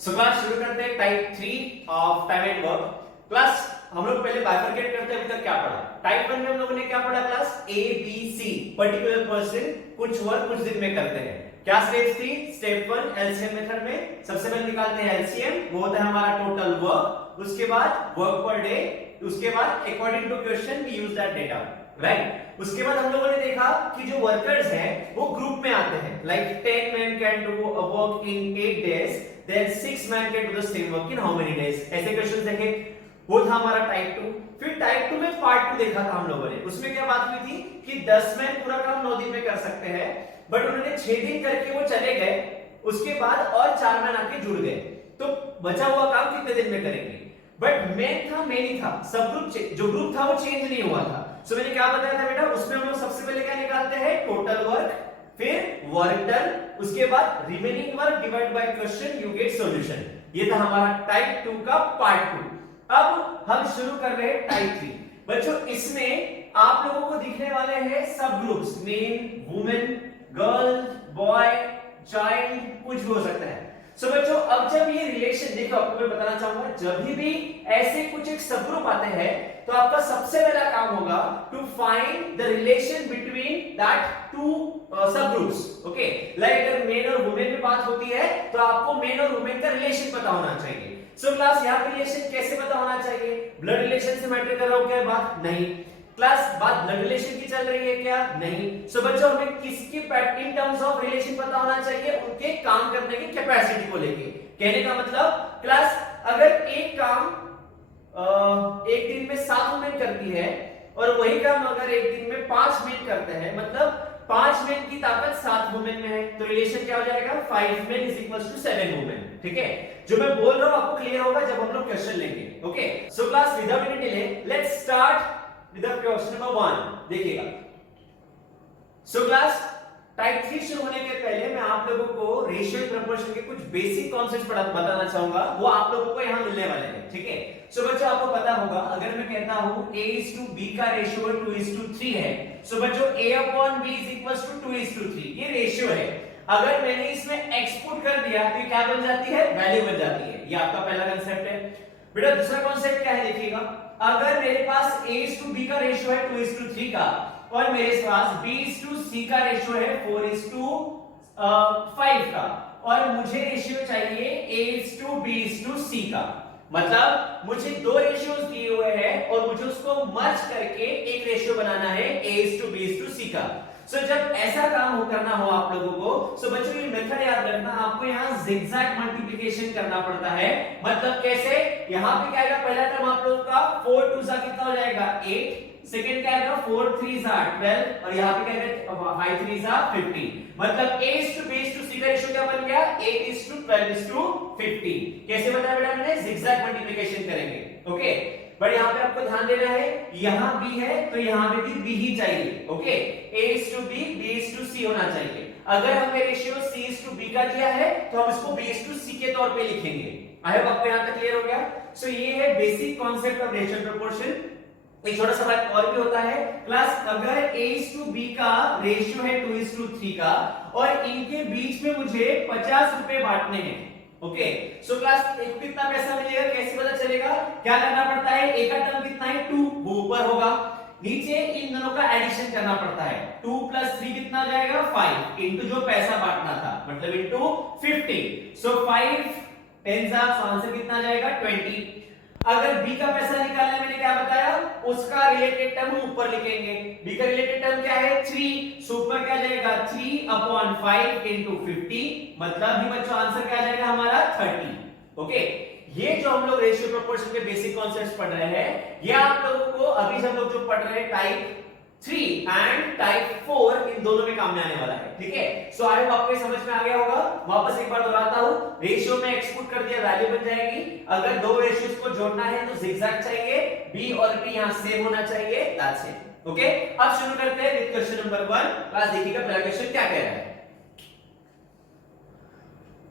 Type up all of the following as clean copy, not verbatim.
So class शुरू करते हैं type 3 of time and work. Class हम लोग पहले बाइफरकेट करते हैं। अभी तक क्या पढ़ा? टाइप 1 में हम लोगों ने क्या पढ़ा class? A B C, particular person कुछ वर्क कुछ दिन में करते हैं। क्या स्टेप्स थी? स्टेप 1 एलसीएम मेथड में सबसे पहले निकालते हैं एलसीएम, वो होता है हमारा टोटल वर्क। उसके बाद वर्क पर डे, उसके बाद according to question we use that data, right. उसके बाद हम लोगों ने देखा कि जो वर्कर्स हैं वो ग्रुप में आते हैं, like 10 men can do a work in 8 days, then 6 men can do the same work in how many days? ऐसे क्वेश्चंस देखे, वो था हमारा टाइप 2। फिर टाइप 2 में पार्ट 2 देखा था हम लोगों ने। उसमें क्या बात हुई थी कि 10 मैन पूरा काम 9 दिन में कर सकते हैं, बट उन्होंने 6 दिन करके वो चले गए, उसके बाद और 4 मैन आके जुड़ गए, तो बचा हुआ काम कितने दिन में करेंगे? बट मेन ही था, सब ग्रुप जो ग्रुप था वो चेंज नहीं हुआ था। सो मैंने क्या बताया था बेटा, उसमें हम लोग सबसे पहले क्या निकालते हैं? टोटल वर्क, फिर वर्क डन, उसके बाद remaining work divide by question, you get solution. ये था हमारा टाइप 2 का पार्ट 2। अब हम शुरू कर रहे हैं टाइप 3। बच्चों इसमें आप लोगों को दिखने वाले हैं सब groups, main, women, girl, boy, child, कुछ भी हो सकता है। सो बच्चों अब जब ये रिलेशन, देखो आपको मैं बताना चाहूंगा, जब भी ऐसे कुछ एक सब ग्रुप आते हैं तो आपका सबसे पहला काम होगा to find the relation between that two sub groups. Okay, like अगर मेन और वुमेन में बात होती है तो आपको मेन और वुमेन का रिलेशन पता होना चाहिए। सो क्लास यहाँ पे रिलेशन कैसे पता होना चाहिए? ब्लड रिलेशन से मैटर कर रहा हूं क्या बात? नहीं। क्लास बात ब्लड रिलेशन की चल रही है क्या? नहीं। सो बच्चों हमें किसकी इन टर्म्स ऑफ रिलेशन पता होना चाहिए? उनके काम करने की कैपेसिटी को लेके। कहने का मतलब क्लास अगर एक काम एक दिन में 7 वुमेन करती है और वही काम अगर एक दिन में 5 मेन करते हैं, मतलब 5 मेन की ताकत 7 वुमेन में है, तो रिलेशन क्या हो जाएगा? 5 men is equals to 7 women। ठीक है, जो मैं बोल रहा हूं आपको क्लियर होगा जब हम लोग क्वेश्चन लेंगे। Okay, so class without any delay let's start with the question number 1। देखिएगा, सो क्लास टाइप 3 शुरू होने के पहले मैं आप लोगों को रेशियो प्रोपोर्शन के कुछ बेसिक कॉन्सेप्ट्स बताना चाहूंगा, वो आप लोगों को यहां मिलने वाले हैं। ठीक है, सो बच्चों आपको पता होगा अगर मैं कहता हूं a:b का रेशियो 2:3 है, सो बच्चों a/b is 2:3, ये रेशियो है। अगर मैंने इसमें x पुट कर दिया तो क्या बन जाती है? वैल्यू बन जाती है। ये आपका पहला कांसेप्ट है। बेटा दूसरा कांसेप्ट क्या है? देखिएगा, अगर मेरे पास a:b का रेशियो है 2:3 का और मेरे पास b:c का रेशियो है 4:5 का, और मुझे रेशियो चाहिए a:b:c का, मतलब मुझे दो रेशियोज दिए हुए हैं और मुझे उसको मर्ज करके एक रेशियो बनाना है a:b:c का। सो जब ऐसा काम करना हो आप लोगों को, सो बच्चों ये मेथड याद रखना, आपको यहाँ जिगजैग मल्टीप्लिकेशन करना पड़ता है। मतलब कैसे? यहाँ पे क्या आएगा? पहला टर्म आप लोगों का 4 2 कितना हो जाएगा? 8, सेकंड क्या आएगा? 4 3 12, और यहाँ पे क्या आएगा? 5 3 15। मतलब a:b:c का रेशियो क्या बन गया? 8:12:50। कैसे बताया बेटा हमने? जिगजैग मल्टीप्लिकेशन करेंगे। ओके, बट यहाँ पे आपको ध्यान देना है, यहाँ b है तो यहाँ पे भी b ही चाहिए। ओके, a:b, b:c होना चाहिए। अगर हमें रेशियो c:b का दिया है तो हम इसको b:c के तौर पे लिखेंगे। आई होप आपको यहाँ तक क्लियर हो गया। सो ये है basic concept of ratio proportion. एक छोटा सा बात और भी होता है क्लास, अगर a:b का रेशियो है 2:3 का और इनके बीच में मुझे 50 रुपए बांटने हैं। ओके, सो क्लास एक कितना पैसा मिलेगा? कैसे पता चलेगा? क्या करना पड़ता है? एक का टर्म कितना है? 2, वो ऊपर होगा, नीचे इन दोनों का एडिशन करना पड़ता है। 2 + 3 कितना जाएगा? 5 इनटू जो पैसा बांटना था, मतलब इनटू 50। सो 5 10 आंसर कितना जाएगा? 20। अगर b का पैसा निकालना है, मैंने क्या बताया? उसका रिलेटेड टर्म ऊपर लिखेंगे। b का रिलेटेड टर्म क्या है? 3, सो ऊपर क्या जाएगा? 3/5 × 50, मतलब ही बच्चों आंसर क्या जाएगा हमारा? 30। ओके, ये जो हम लोग रेशियो प्रोपोर्शन के बेसिक कॉन्सेप्ट्स पढ़ रहे हैं, ये आप लोगों को अभी हम लोग जो पढ़ रहे हैं टाइप 3 एंड टाइप 4, इन दोनों में काम में आने वाला है। ठीक है, सो आई होप आपको समझ में आ गया होगा। वापस एक बार दोहराता हूं, रेशियो में x पुट कर दिया, वैल्यू बन जाएगी। अगर दो रेशियोज को जोड़ना है तो जिगजैग चाहिए, b और p यहां सेम होना चाहिए। That's it. ओके, अब शुरू करते हैं विद क्वेश्चन नंबर 1। क्लास देखिएगा पहला क्वेश्चन क्या कह रहा है।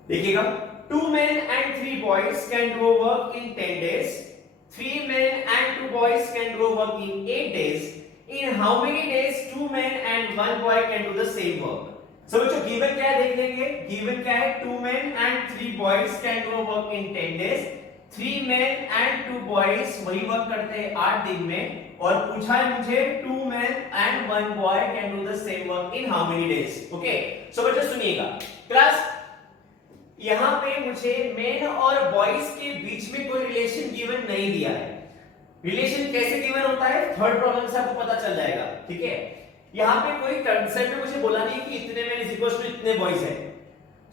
देखिएगा, 2 men and 3 boys can do work in 10 days. 3 men and 2 boys can do work in 8 days. In how many days 2 men and 1 boy can do the same work? सो बच्चों given क्या है देख लेंगे। गिवन क्या है, 2 men and 3 boys can do work in 10 days। 3 men and 2 boys वही work करते हैं 8 दिन में, और पूछा है मुझे 2 men and 1 boy can do the same work in how many days। Okay so बच्चों सुनिएगा क्लास, यहां पे मुझे मेन और बॉयज के बीच में कोई रिलेशन गिवन नहीं दिया है। रिलेशन कैसे गिवन होता है, थर्ड प्रॉब्लम से आपको पता चल जाएगा, ठीक है। यहां पे कोई कंसेप्ट में मुझे बोला नहीं कि इतने मेन इज इक्वल टू इतने बॉयज है।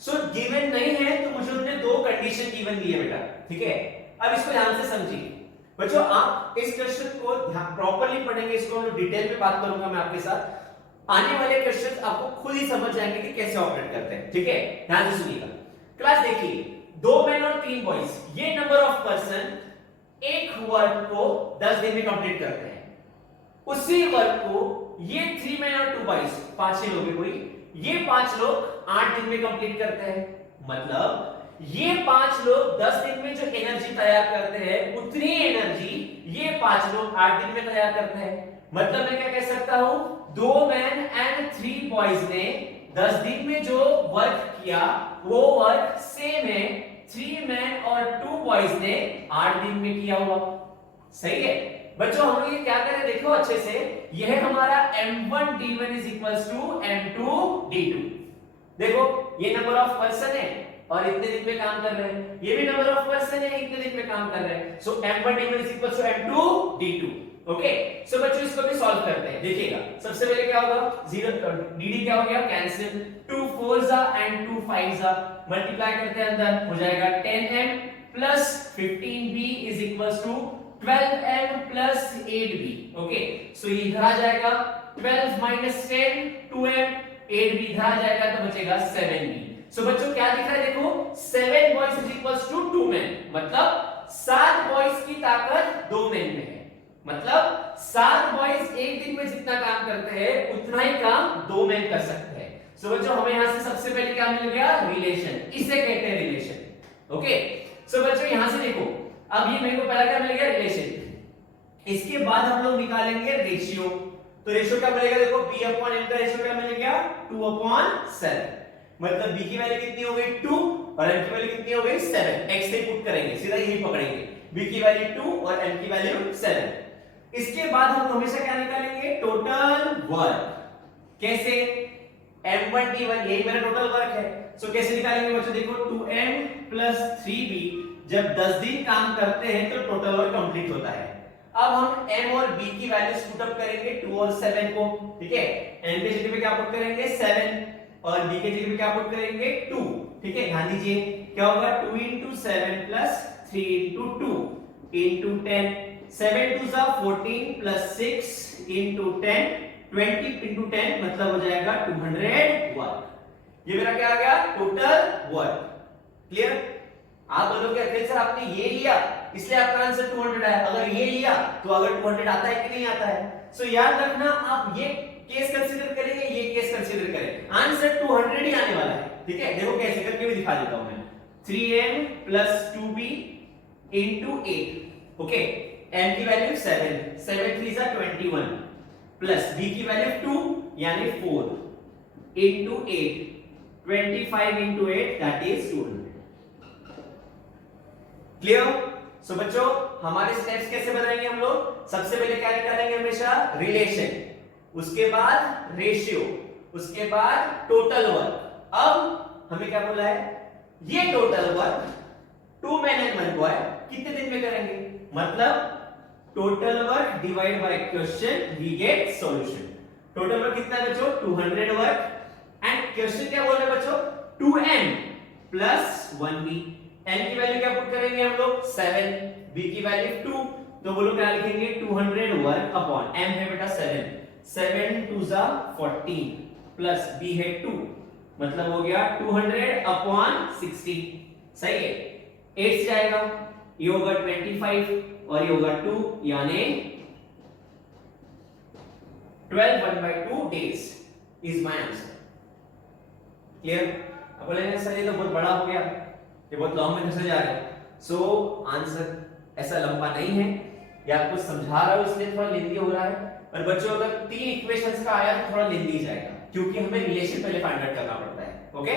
सो गिवन नहीं है तो मुझे उन्होंने दो कंडीशन गिवन दी है बेटा, ठीक है। अब इसको ध्यान से समझिए बच्चों, आप इस क्वेश्चन को प्रॉपर्ली पढ़ेंगे, इसको मैं डिटेल में बात करूंगा मैं आपके साथ। आने वाले क्वेश्चन आपको खुद ही समझ जाएंगे कि कैसे ऑपरेट करते हैं, ठीक है। ध्यान से सुनिएगा क्लास, देखिए 2 मेन और 3 बॉयज, ये नंबर ऑफ पर्सन एक वर्क को 10 दिन में कंप्लीट करते हैं। उसी वर्क को ये 3 मेन और 2 बॉयज, 5 ही लोग हैं कोई, ये 5 लोग 8 दिन में कंप्लीट करते हैं। मतलब ये 5 लोग 10 दिन में जो एनर्जी तैयार करते हैं उतनी एनर्जी ये 5 लोग 8 दिन में तैयार करते हैं। मतलब मैं क्या कह सकता हूं, 2 मैन एंड 3 बॉयज ने 10 दिन में जो वर्क किया वो वर्क सेम है 3 मैन और 2 बॉयज ने 8 दिन में किया हुआ। सही है बच्चों, हम लोग ये क्या करें देखो अच्छे से, यह हमारा m1d1 is equals to m2d2। देखो ये नंबर ऑफ पर्सन है और इतने दिन में काम कर रहे हैं, ये भी नंबर ऑफ पर्सन है इतने दिन में काम कर रहे हैं। सो m1d1 is equals to m2d2। Okay so बच्चों इसको भी सॉल्व करते हैं। देखिएगा सबसे पहले क्या होगा, 0 dd क्या हो गया cancel, 2 4s and 2 5s multiply करते हैं, अंदर हो जाएगा 10m plus 15b is equals to 12m plus 8b। Okay so ये इधर आ जाएगा 12 minus 10 2m, 8b इधर आ जाएगा तो बचेगा 7b। सो बच्चों क्या दिख रहा है देखो, 7 boys is equals to 2 men, मतलब 7 बॉयज की ताकत 2 मेन में है। मतलब 7 बॉयज एक दिन में जितना काम करते हैं उतना ही काम 2 मेन कर सकते हैं। सो बच्चों हमें यहां से सबसे पहले क्या मिल गया, रिलेशन, इसे कहते हैं रिलेशन। ओके सो बच्चों यहां से देखो, अब ये मेरे को पहला क्या मिल गया, रिलेशन। इसके बाद हम लोग निकालेंगे रेशियो। तो रेशियो क्या मिलेगा देखो, b/m का रेशियो क्या मिल गया 2/7। मतलब b की वैल्यू कितनी हो गई 2 और m की वैल्यू कितनी हो गई 7। x से पुट करेंगे, सीधा यही पकड़ेंगे, b की वैल्यू 2 और m की वैल्यू 7। इसके बाद हम हमेशा क्या निकालेंगे, टोटल वर्क। कैसे, m1d1 यही मेरा टोटल वर्क है। सो कैसे निकालेंगे बच्चों, देखो 2m plus 3b जब 10 दिन काम करते हैं तो टोटल वर्क कंप्लीट होता है। अब हम m और b की वैल्यूज पुट अप करेंगे 2 और 7 को, ठीक है। m के जगह पे क्या पुट करेंगे 7 और b के जगह पे क्या पुट करेंगे 2, ठीक है। ध्यान दीजिए क्या होगा 2 into 7 plus 3 into 2 into 10, 7 2s are 14 plus 6 into 10, 20 into 10 मतलब हो जाएगा 200 वर्क। ये मेरा क्या आ गया टोटल वर्क। क्लियर, आप बोलोगे अखिल सर आपने ये लिया इसलिए आपका आंसर 200 है, अगर ये लिया तो अगर 200 आता है कि नहीं आता है। सो याद रखना, आप ये केस कंसीडर करेंगे ये केस कंसीडर करें, आंसर 200 ही आने वाला है, ठीक है। देखो कैसे करके भी दिखा देता हूं मैं, 3m plus 2b into 8। Okay m की value 7, 7 3s are 21 plus b की वैल्यू 2 यानी 4 into 8, 25 into 8 that is 200। Clear. सो बच्चों हमारे स्टेप्स कैसे बनाएंगे हम लोग, सबसे पहले क्या निकालेंगे हमेशा रिलेशन, उसके बाद रेशियो, उसके बाद टोटल वर्क। अब हमें क्या बोला है, ये total work 2 men and 1 boy कितने दिन में करेंगे, मतलब total work divide by question we get solution. Total work कितना है बच्चों 200 वर्क एंड क्वेश्चन क्या बोल रहे हैं बच्चों 2m plus 1b। n की वैल्यू क्या पुट करेंगे हम लोग 7, b की वैल्यू 2, तो बोलो क्या लिखेंगे 200 वर्क अपॉन m है बेटा 7, 7 2s are 14 प्लस b है 2 मतलब हो गया 200 अपॉन 60। सही है, 8 से आएगा, ये होगा 25 और ये होगा 2 यानी 12 1/2 days is my answer. Clear. अब बोलेंगे सर ये तो बहुत बड़ा हो गया, ये बहुत लॉन्ग में कैसे जा रहे हैं। सो आंसर ऐसा लंबा नहीं है, ये आपको समझा रहा हूं इसलिए थोड़ा लेंदी हो रहा है। और बच्चों अगर 3 इक्वेशंस का आया तो थोड़ा लेंदी जाएगा, क्योंकि हमें रिलेशन पहले फाइंड आउट करना पड़ता है। ओके,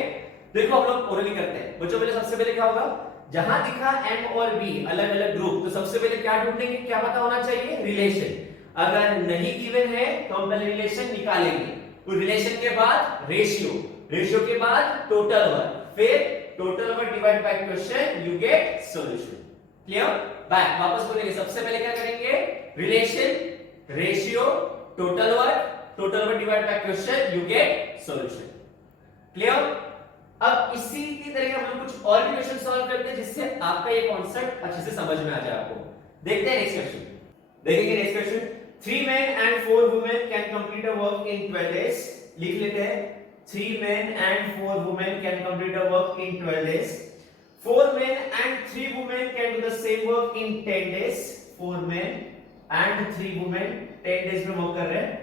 देखो हम लोग ओरली करते हैं बच्चों। पहले सबसे पहले क्या होगा, जहां दिखा m और b अलग अलग ग्रुप, तो सबसे पहले क्या ढूंढेंगे, क्या पता होना चाहिए, रिलेशन। अगर नहीं गिवन है तो हम पहले रिलेशन निकालेंगे, तो रिलेशन के बाद रेशियो, रेशियो के बाद टोटल वर्क, फिर total work divide by question, you get solution. Clear? Back वापस बोलेंगे, सबसे पहले क्या करेंगे, relation, ratio, total work divide by question, you get solution. Clear? अब इसी की तरह हम लोग कुछ और भी क्वेश्चन सॉल्व करते हैं जिससे आपका ये कॉन्सेप्ट अच्छे से समझ में आ जाए आपको। देखते हैं नेक्स्ट क्वेश्चन। देखेंगे next question, 3 men and 4 women can complete a work in 12 days। लिख लेते हैं, 3 men and 4 women can complete a work in 12 days। 4 men and 3 women can do the same work in 10 days। 4 men and 3 women 10 days में work कर रहे हैं।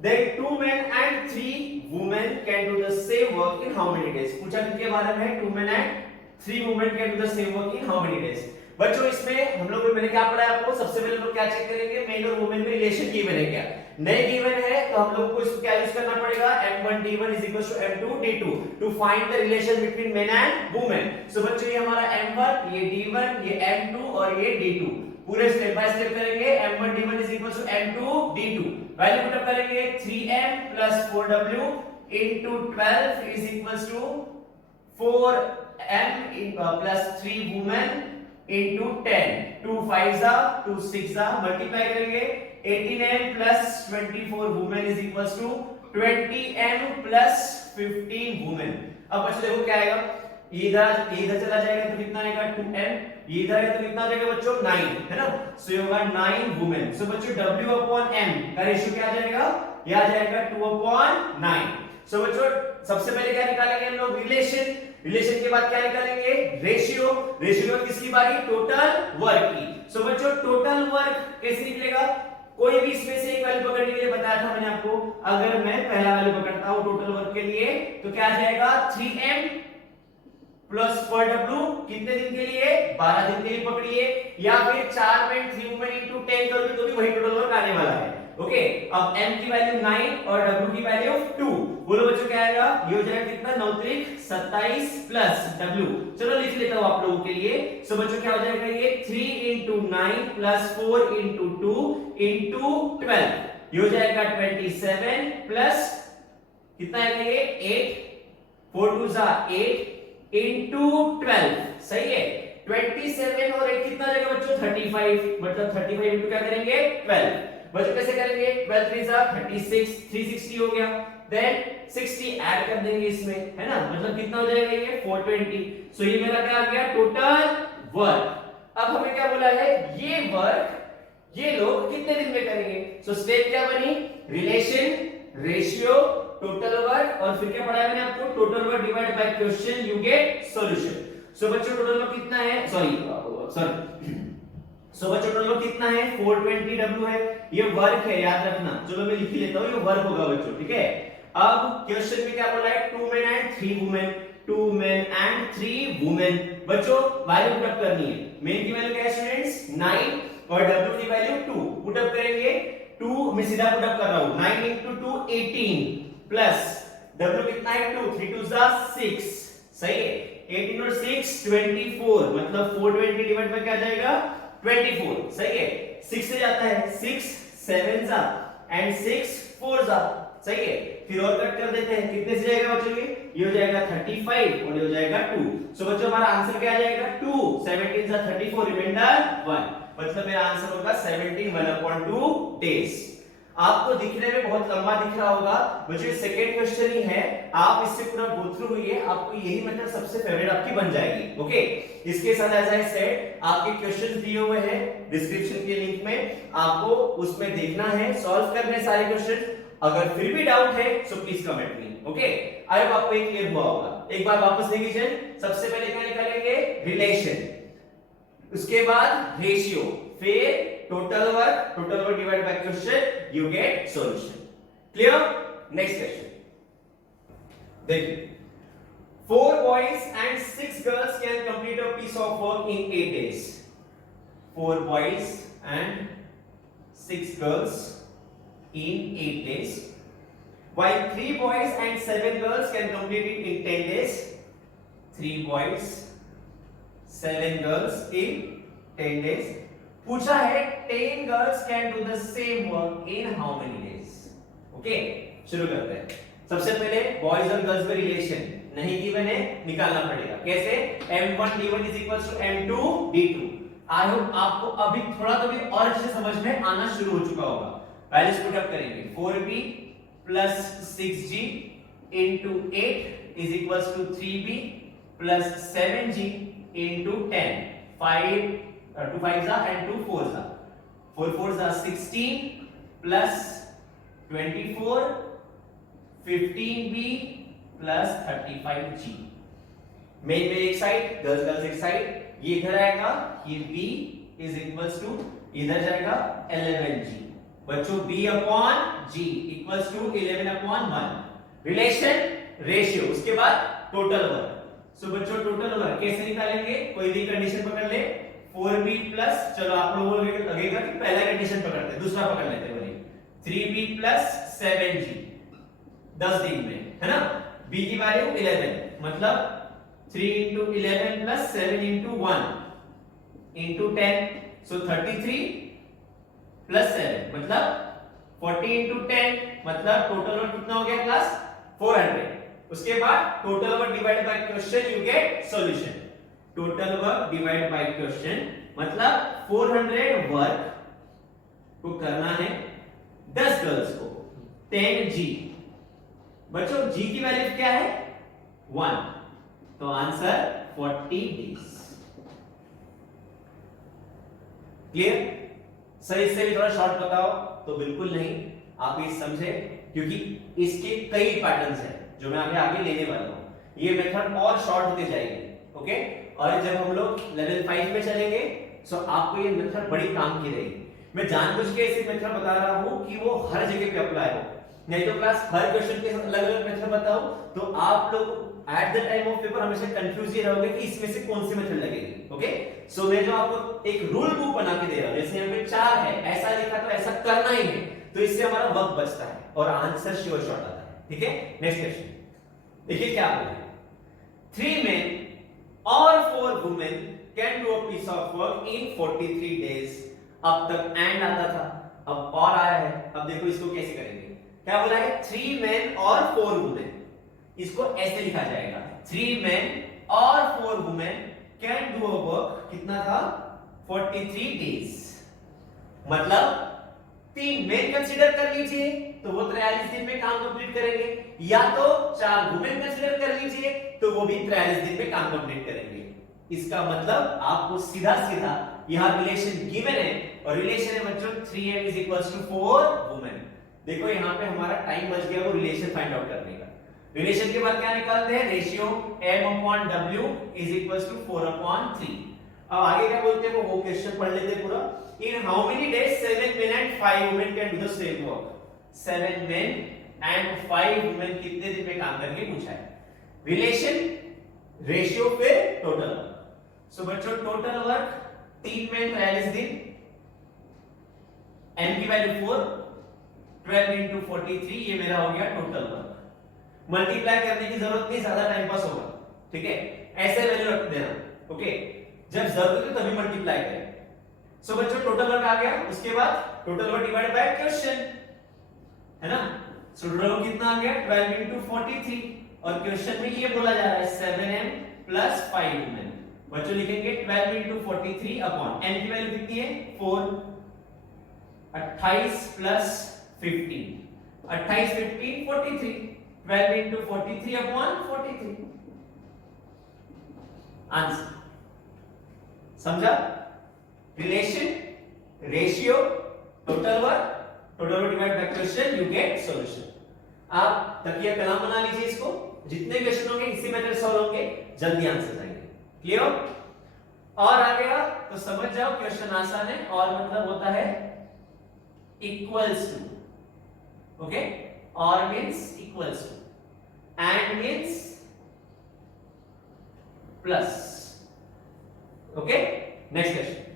Then 2 men and 3 women can do the same work in how many days? पूछा किसके बारे में है, 2 men and 3 women can do the same work in how many days? बच्चों इसमें हम लोग मैंने क्या पढ़ा है आपको, सबसे पहले लोग क्या चेक करेंगे, मेन और वुमेन में रिलेशन गिवन है क्या, नहीं गिवन है तो हम लोग को इसको क्या यूज करना पड़ेगा, m1d1 m2d2 to find the relation between men and women. So बच्चों ये हमारा m1, ये d1, ये m2 और ये d2, पूरे स्टेप बाय स्टेप करेंगे। m1d1 m2d2 value put up करेंगे, 3m + 4w into 12 is equals to 4m plus 3 women into 10, 2 5s are 2 6s are, multiply करेंगे, 18m plus 24 women is equals to 20m plus 15 women। अब बच्चों देखो क्या आएगा, इधर चला जाएगा तो कितना आएगा 2m, ये इधर है तो कितना आ जाएगा बच्चों 9, है ना। सो ये होगा 9 वुमेन। सो बच्चों w/m का रेशियो क्या आ जाएगा, ये आ जाएगा 2/9। सो बच्चों सबसे पहले क्या निकालेंगे हम लोग, रिलेशन, रिलेशन के बाद क्या निकालेंगे, रेशियो, रेशियो में किसकी बारी, टोटल वर्क की। सो बच्चों टोटल वर्क कैसे निकलेगा, कोई भी इसमें से एक वैल्यू पकड़ने के लिए बताया था मैंने आपको, अगर मैं पहला वैल्यू पकड़ता हूं टोटल वर्क के लिए तो क्या आ जाएगा 3m प्लस 4w, कितने दिन के लिए, 12 दिन के लिए पकड़िए, या फिर 4 men 3 women into 10 करोगे तो भी वही टोटल वर्क आने वाला है। ओके, अब m की वैल्यू 9 और w की वैल्यू 2, बोलो बच्चों क्या आएगा, ये हो जाएगा कितना 9 3 27 प्लस w, चलो लिख लेता हूं आप लोगों के लिए। सो बच्चों क्या हो जाएगा, ये 3 into 9 plus 4 into 2 into 12, ये हो जाएगा 27 प्लस कितना आएगा ये 8, 4 2 8 into 12, सही है। 27 और 8 कितना आ जाएगा बच्चों 35, मतलब 35 into क्या करेंगे 12, बच्चों कैसे करेंगे, 12 3 36, 360 हो गया, देन 60 ऐड कर देंगे इसमें, है ना, मतलब कितना हो जाएगा ये 420। सो ये मेरा क्या आ गया टोटल वर्क। अब हमें क्या बोला है, ये वर्क ये लोग कितने दिन में करेंगे। सो स्टेप क्या बनी, रिलेशन, रेशियो, टोटल वर्क, और फिर क्या पढ़ाया मैंने आपको, total work divide by question, you get solution. So बच्चों टोटल वर्क कितना है, सॉरी सो बच्चों टोटल वर्क कितना है 420w है, ये वर्क है याद रखना, चलो मैं लिख ही लेता हूं, ये वर्क होगा बच्चों, ठीक है। अब क्वेश्चन में क्या बोला है, 2 men and 3 women, 2 men and 3 women, बच्चों वैल्यू पुट अप करनी है, मेन की वैल्यू क्या है स्टूडेंट्स 9 और w की वैल्यू 2, पुट अप करेंगे, 2 मैं सीधा पुट अप कर रहा हूं, 9 into 2 18 प्लस w कितना है 2, 3 2 6, सही है, 18 और 6 24, मतलब 420 डिवाइड बाय क्या आ जाएगा 24, सही है। 6 से जाता है, 6 7 एंड 6 4 सही है। फिर और कट कर देते हैं, कितने से जाएगा बच्चों ये हो जाएगा 35 और ये हो जाएगा 2। सो बच्चों हमारा आंसर क्या आ जाएगा 2, 17 34, रिमाइंडर 1, मतलब मेरा आंसर होगा 17 1/2 डेज। आपको दिखने में बहुत लंबा दिख रहा होगा बच्चों, सेकंड क्वेश्चन ही है, आप इससे पूरा गो थ्रू हुई है, आपको यही मेथड सबसे फेवरेट आपकी बन जाएगी। ओके, इसके साथ एज आई सेड आपके क्वेश्चंस दिए हुए हैं डिस्क्रिप्शन के लिंक में, आपको उसमें देखना है, सॉल्व करने सारे क्वेश्चन। अगर फिर भी डाउट है so please comment me. Okay, I hope आपको ये क्लियर हुआ होगा। एक बार वापस रिवीजन, सबसे पहले क्या निकालेंगे रिलेशन, उसके बाद रेशियो, फिर total work divide by question, you get solution. Clear? Next question देखिए, 4 boys and 6 girls can complete a piece of work in 8 days। 4 boys and 6 girls in 8 days। while 3 boys and 7 girls can complete it in 10 days. 3 boys 7 girls in 10 days. पूछा है 10 girls can do the same work in how many days? Okay, शुरू करते हैं। सबसे पहले boys और girls में relation नहीं गिवन है, निकालना पड़ेगा। कैसे? m1 d1 is equals to m2 d2। I hope आपको अभी थोड़ा तो भी और अच्छे समझ में आना शुरू हो चुका होगा। वैल्यूज पुट अप करेंगे। 4b plus 6g into 8 is equals to 3b plus 7g into 10। 2 5s are and 2 4s are। 4 4s are 16 plus 24 15b plus 35g। Main में एक साइड, गर्ल्स गर्ल्स एक साइड, ये इधर आएगा, ये b is equals to इधर जाएगा 11g। बच्चों b upon g equals to 11 upon 1। Relation ratio, उसके बाद टोटल वर्क। सो बच्चों टोटल वर्क कैसे निकालेंगे? कोई भी कंडीशन पकड़ ले। 4b प्लस, चलो आप लोगों को लगेगा कि पहला कंडीशन पकड़ते हैं, दूसरा पकड़ लेते हैं। 3b plus 7g 10 दिन में, है ना? b की वैल्यू 11, मतलब 3 into 11 plus 7 into 1 into 10, so 33 plus 7 मतलब 40 into 10, मतलब टोटल वर्क कितना हो गया क्लास? 400। उसके बाद total work divide by question, you get solution. Total work divide by question मतलब 400 वर्क को करना है 10 गर्ल्स को। 10g। बच्चों g की वैल्यू क्या है? 1, तो आंसर 40 डेज। क्लियर? सर इससे भी थोड़ा शॉर्ट बताओ, तो बिल्कुल नहीं, आप ये समझे क्योंकि इसके कई पैटर्न्स हैं जो मैं आगे लेने वाला हूं। ये मेथड और शॉर्ट होते जाएगी, ओके? और जब हम लोग लेवल 5 में चलेंगे तो आपको ये मेथड बड़ी काम की रहेगी। मैं जानबूझ के ऐसे मेथड बता रहा हूं कि वो हर जगह पे अप्लाई हो, नहीं तो क्लास हर क्वेश्चन के अलग अलग मेथड बताओ तो आप लोग at the time of paper हमेशा कंफ्यूज ही रहोगे कि इसमें से कौन सी मेथड लगेगी। ओके, सो मैं जो आपको एक रूल बुक बना के दे रहा हूं, जैसे यहाँ पे 4 है, ऐसा लिखा तो ऐसा करना ही है, तो इससे हमारा वक्त बचता है और आंसर श्योर शॉर्ट आता है। ठीक है, नेक्स्ट क्वेश्चन देखिए क्या बोला है। 3 men or 4 women can do a piece of work in 43 days। अब तक एंड आता था, अब और आया है। अब देखो इसको कैसे करेंगे। क्या बोला है? 3 men और 4 women। इसको ऐसे लिखा जाएगा, 3 men और 4 women can do a work, कितना था? 43 days। मतलब 3 men कंसीडर कर लीजिए तो वो 43 दिन में काम कंप्लीट करेंगे, या तो 4 वुमेन कंसीडर कर लीजिए तो वो भी 43 दिन में काम कंप्लीट करेंगे। इसका मतलब आपको सीधा सीधा यहां रिलेशन गिवन है, और रिलेशन है बच्चों 3m is equals to 4 women। देखो यहां पे हमारा टाइम बच गया वो रिलेशन फाइंड आउट करने का। रिलेशन के बाद क्या निकालते हैं? Ratio m/w is equals to 4/3। अब आगे क्या बोलते हैं वो क्वेश्चन पढ़ लेते हैं पूरा। In how many days 7 men and 5 women can do the same work? 7 men and 5 women कितने दिन में काम करेंगे पूछा है। रिलेशन, रेशियो पे टोटल। सो बच्चों टोटल वर्क 3 में 43 दिन, n की वैल्यू 4, 12 into 43, ये मेरा हो गया टोटल वर्क। मल्टीप्लाई करने की जरूरत नहीं, ज्यादा टाइम पास होगा। ठीक है, ऐसे वैल्यू रख देना। ओके, जब जरूरत है तभी मल्टीप्लाई करें। सो बच्चों टोटल वर्क आ गया, उसके बाद total work divide by question, है ना? सो टोटल वर्क कितना आ गया? 12 into 43, और क्वेश्चन में ये बोला जा रहा है 7m plus 5 women। बच्चों लिखेंगे 12 into 43 अपॉन n की वैल्यू कितनी है? 4, 28 plus 15, 28 15 43, 12 into 43 upon 43। आंसर समझा? Relation, ratio, total work divide by question, you get solution. आप तकिया कलाम बना लीजिए इसको, जितने क्वेश्चन होंगे इसी मेथड सॉल्व होंगे, जल्दी आंसर आएंगे। क्लियर? और आ गया तो समझ जाओ क्वेश्चन आसान है, और मतलब होता है इक्वल्स टू। ओके, और means equals to, and means plus. Okay, next question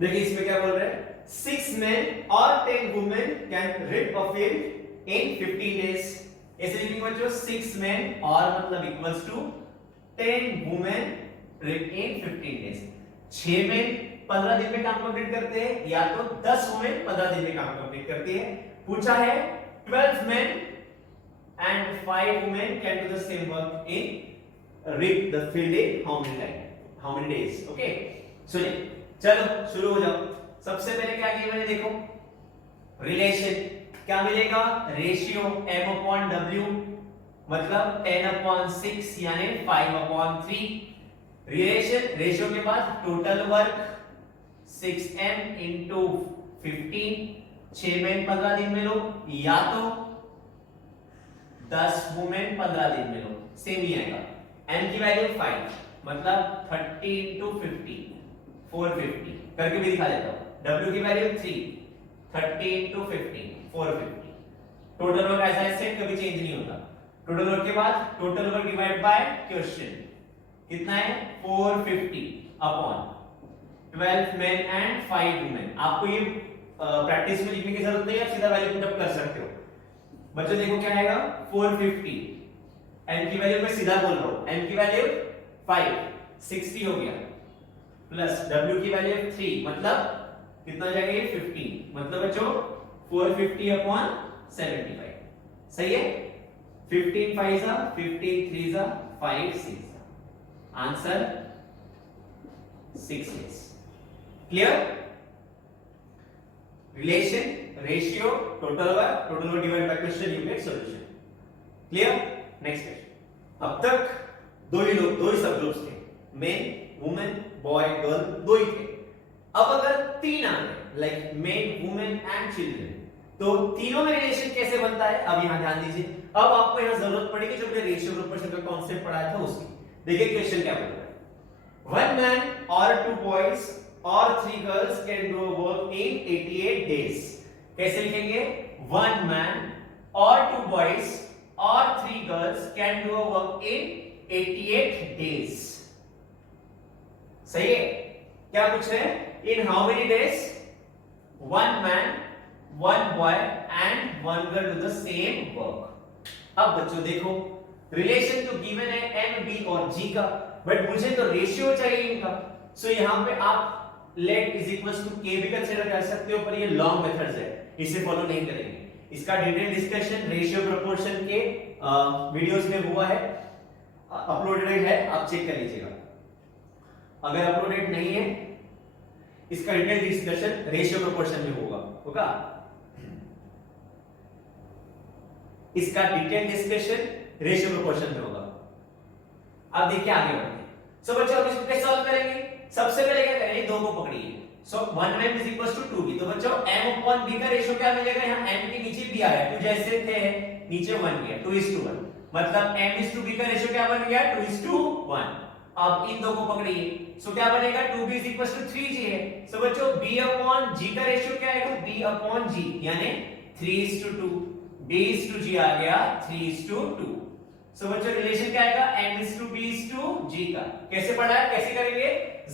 देखिए इसमें क्या बोल रहे हैं। 6 men or 10 women can rid a field in 15 days। ऐसे लिखेंगे बच्चों 6 men और मतलब equals to 10 women in 15 days। 6 men 15 दिन में काम कंप्लीट करते हैं या तो 10 वुमेन 15 दिन में काम कंप्लीट करती है। पूछा है 12 men and 5 women can do the same work in reap the field in how many days। Okay सुनिए, चलो शुरू हो जाओ। सबसे पहले क्या किया मैंने, देखो रिलेशन क्या मिलेगा, रेशियो m/w मतलब 10/6 यानी 5/3। रिलेशन रेशियो के बाद total work 6m into 15, 6 men 15 दिन में लो या तो 10 वुमेन 15 दिन में लो, सेम ही आएगा। m की वैल्यू 5 मतलब 30 into 50 450 करके भी दिखा देता हूं। w की वैल्यू 3 30 into 50 450। टोटल वर्क ऐसा है सेम, कभी चेंज नहीं होता। टोटल वर्क के बाद total work divide by question कितना है 450 अपॉन 12 men and 5 women। आपको ये प्रैक्टिस में लिखने की जरूरत नहीं है, आप सीधा वैल्यू पुट अप कर सकते हो। बच्चों देखो क्या आएगा 450, n की वैल्यू मैं सीधा बोल रहा हूं, n की वैल्यू 5 60 हो गया, प्लस w की वैल्यू 3 मतलब कितना हो जाएगा ये 15, मतलब बच्चों 450 अपॉन 75। सही है, 15 5 जा 15 3 जा 5 6 जा, answer 6 days। Clear. Relation ratio total work divide by question, you get solution. Clear. Next question. अब तक दो ही सब ग्रुप्स थे, मेन वुमेन बॉय गर्ल, दो ही थे। अब अगर तीन आ गए like main women and children, तो तीनों में रिलेशन कैसे बनता है, अब यहां ध्यान दीजिए। अब आपको यहां जरूरत पड़ेगी जो हमने रेशियो प्रोपोर्शन का कांसेप्ट पढ़ाया था उसकी। देखिए क्वेश्चन क्या बोल रहा है, one man or 2 boys or 3 girls can do work in 88 days। कैसे लिखेंगे, one man or 2 boys or 3 girls can do work in 88 days। सही है। क्या पूछ रहे हैं, in how many days one man, one boy and one girl do the same work। अब बच्चों देखो रिलेशन तो गिवन है m b और g का, बट मुझे तो रेशियो चाहिए इनका। सो यहां पे आप लेट इज इक्वल्स टू के भी कंसीडर कर सकते हो, पर ये लॉन्ग मेथड्स है, इसे फॉलो नहीं करेंगे। इसका डिटेल डिस्कशन रेशियो प्रोपोर्शन के वीडियोस में हुआ है, अपलोडेड है, आप चेक कर लीजिएगा। अगर अपलोडेड नहीं है, इसका डिटेल डिस्कशन रेशियो प्रोपोर्शन में होगा। इसका डिटेल डिस्कशन रेशियो प्रोपोर्शन में होगा। अब देखिए आगे बढ़ते हैं। सो बच्चों अब इसको कैसे सॉल्व करेंगे, सबसे पहले क्या करेंगे, दो को पकड़िए। सो 1m is equals to 2b, तो बच्चों m upon b का रेशियो क्या मिलेगा, यहां m के नीचे b आया, तो जैसे थे नीचे 1 गया 2:1, मतलब m is to b का रेशियो क्या बन गया 2:1। अब इन दो को पकड़िए, सो क्या बनेगा 2b is equals to 3g है। सो बच्चों b upon g का रेशियो क्या आएगा, b upon g यानी 3:2, b is to g आ गया 3:2। सो बच्चों रिलेशन क्या आएगा, m is to b is to g का। कैसे पढ़ा है, कैसे करेंगे,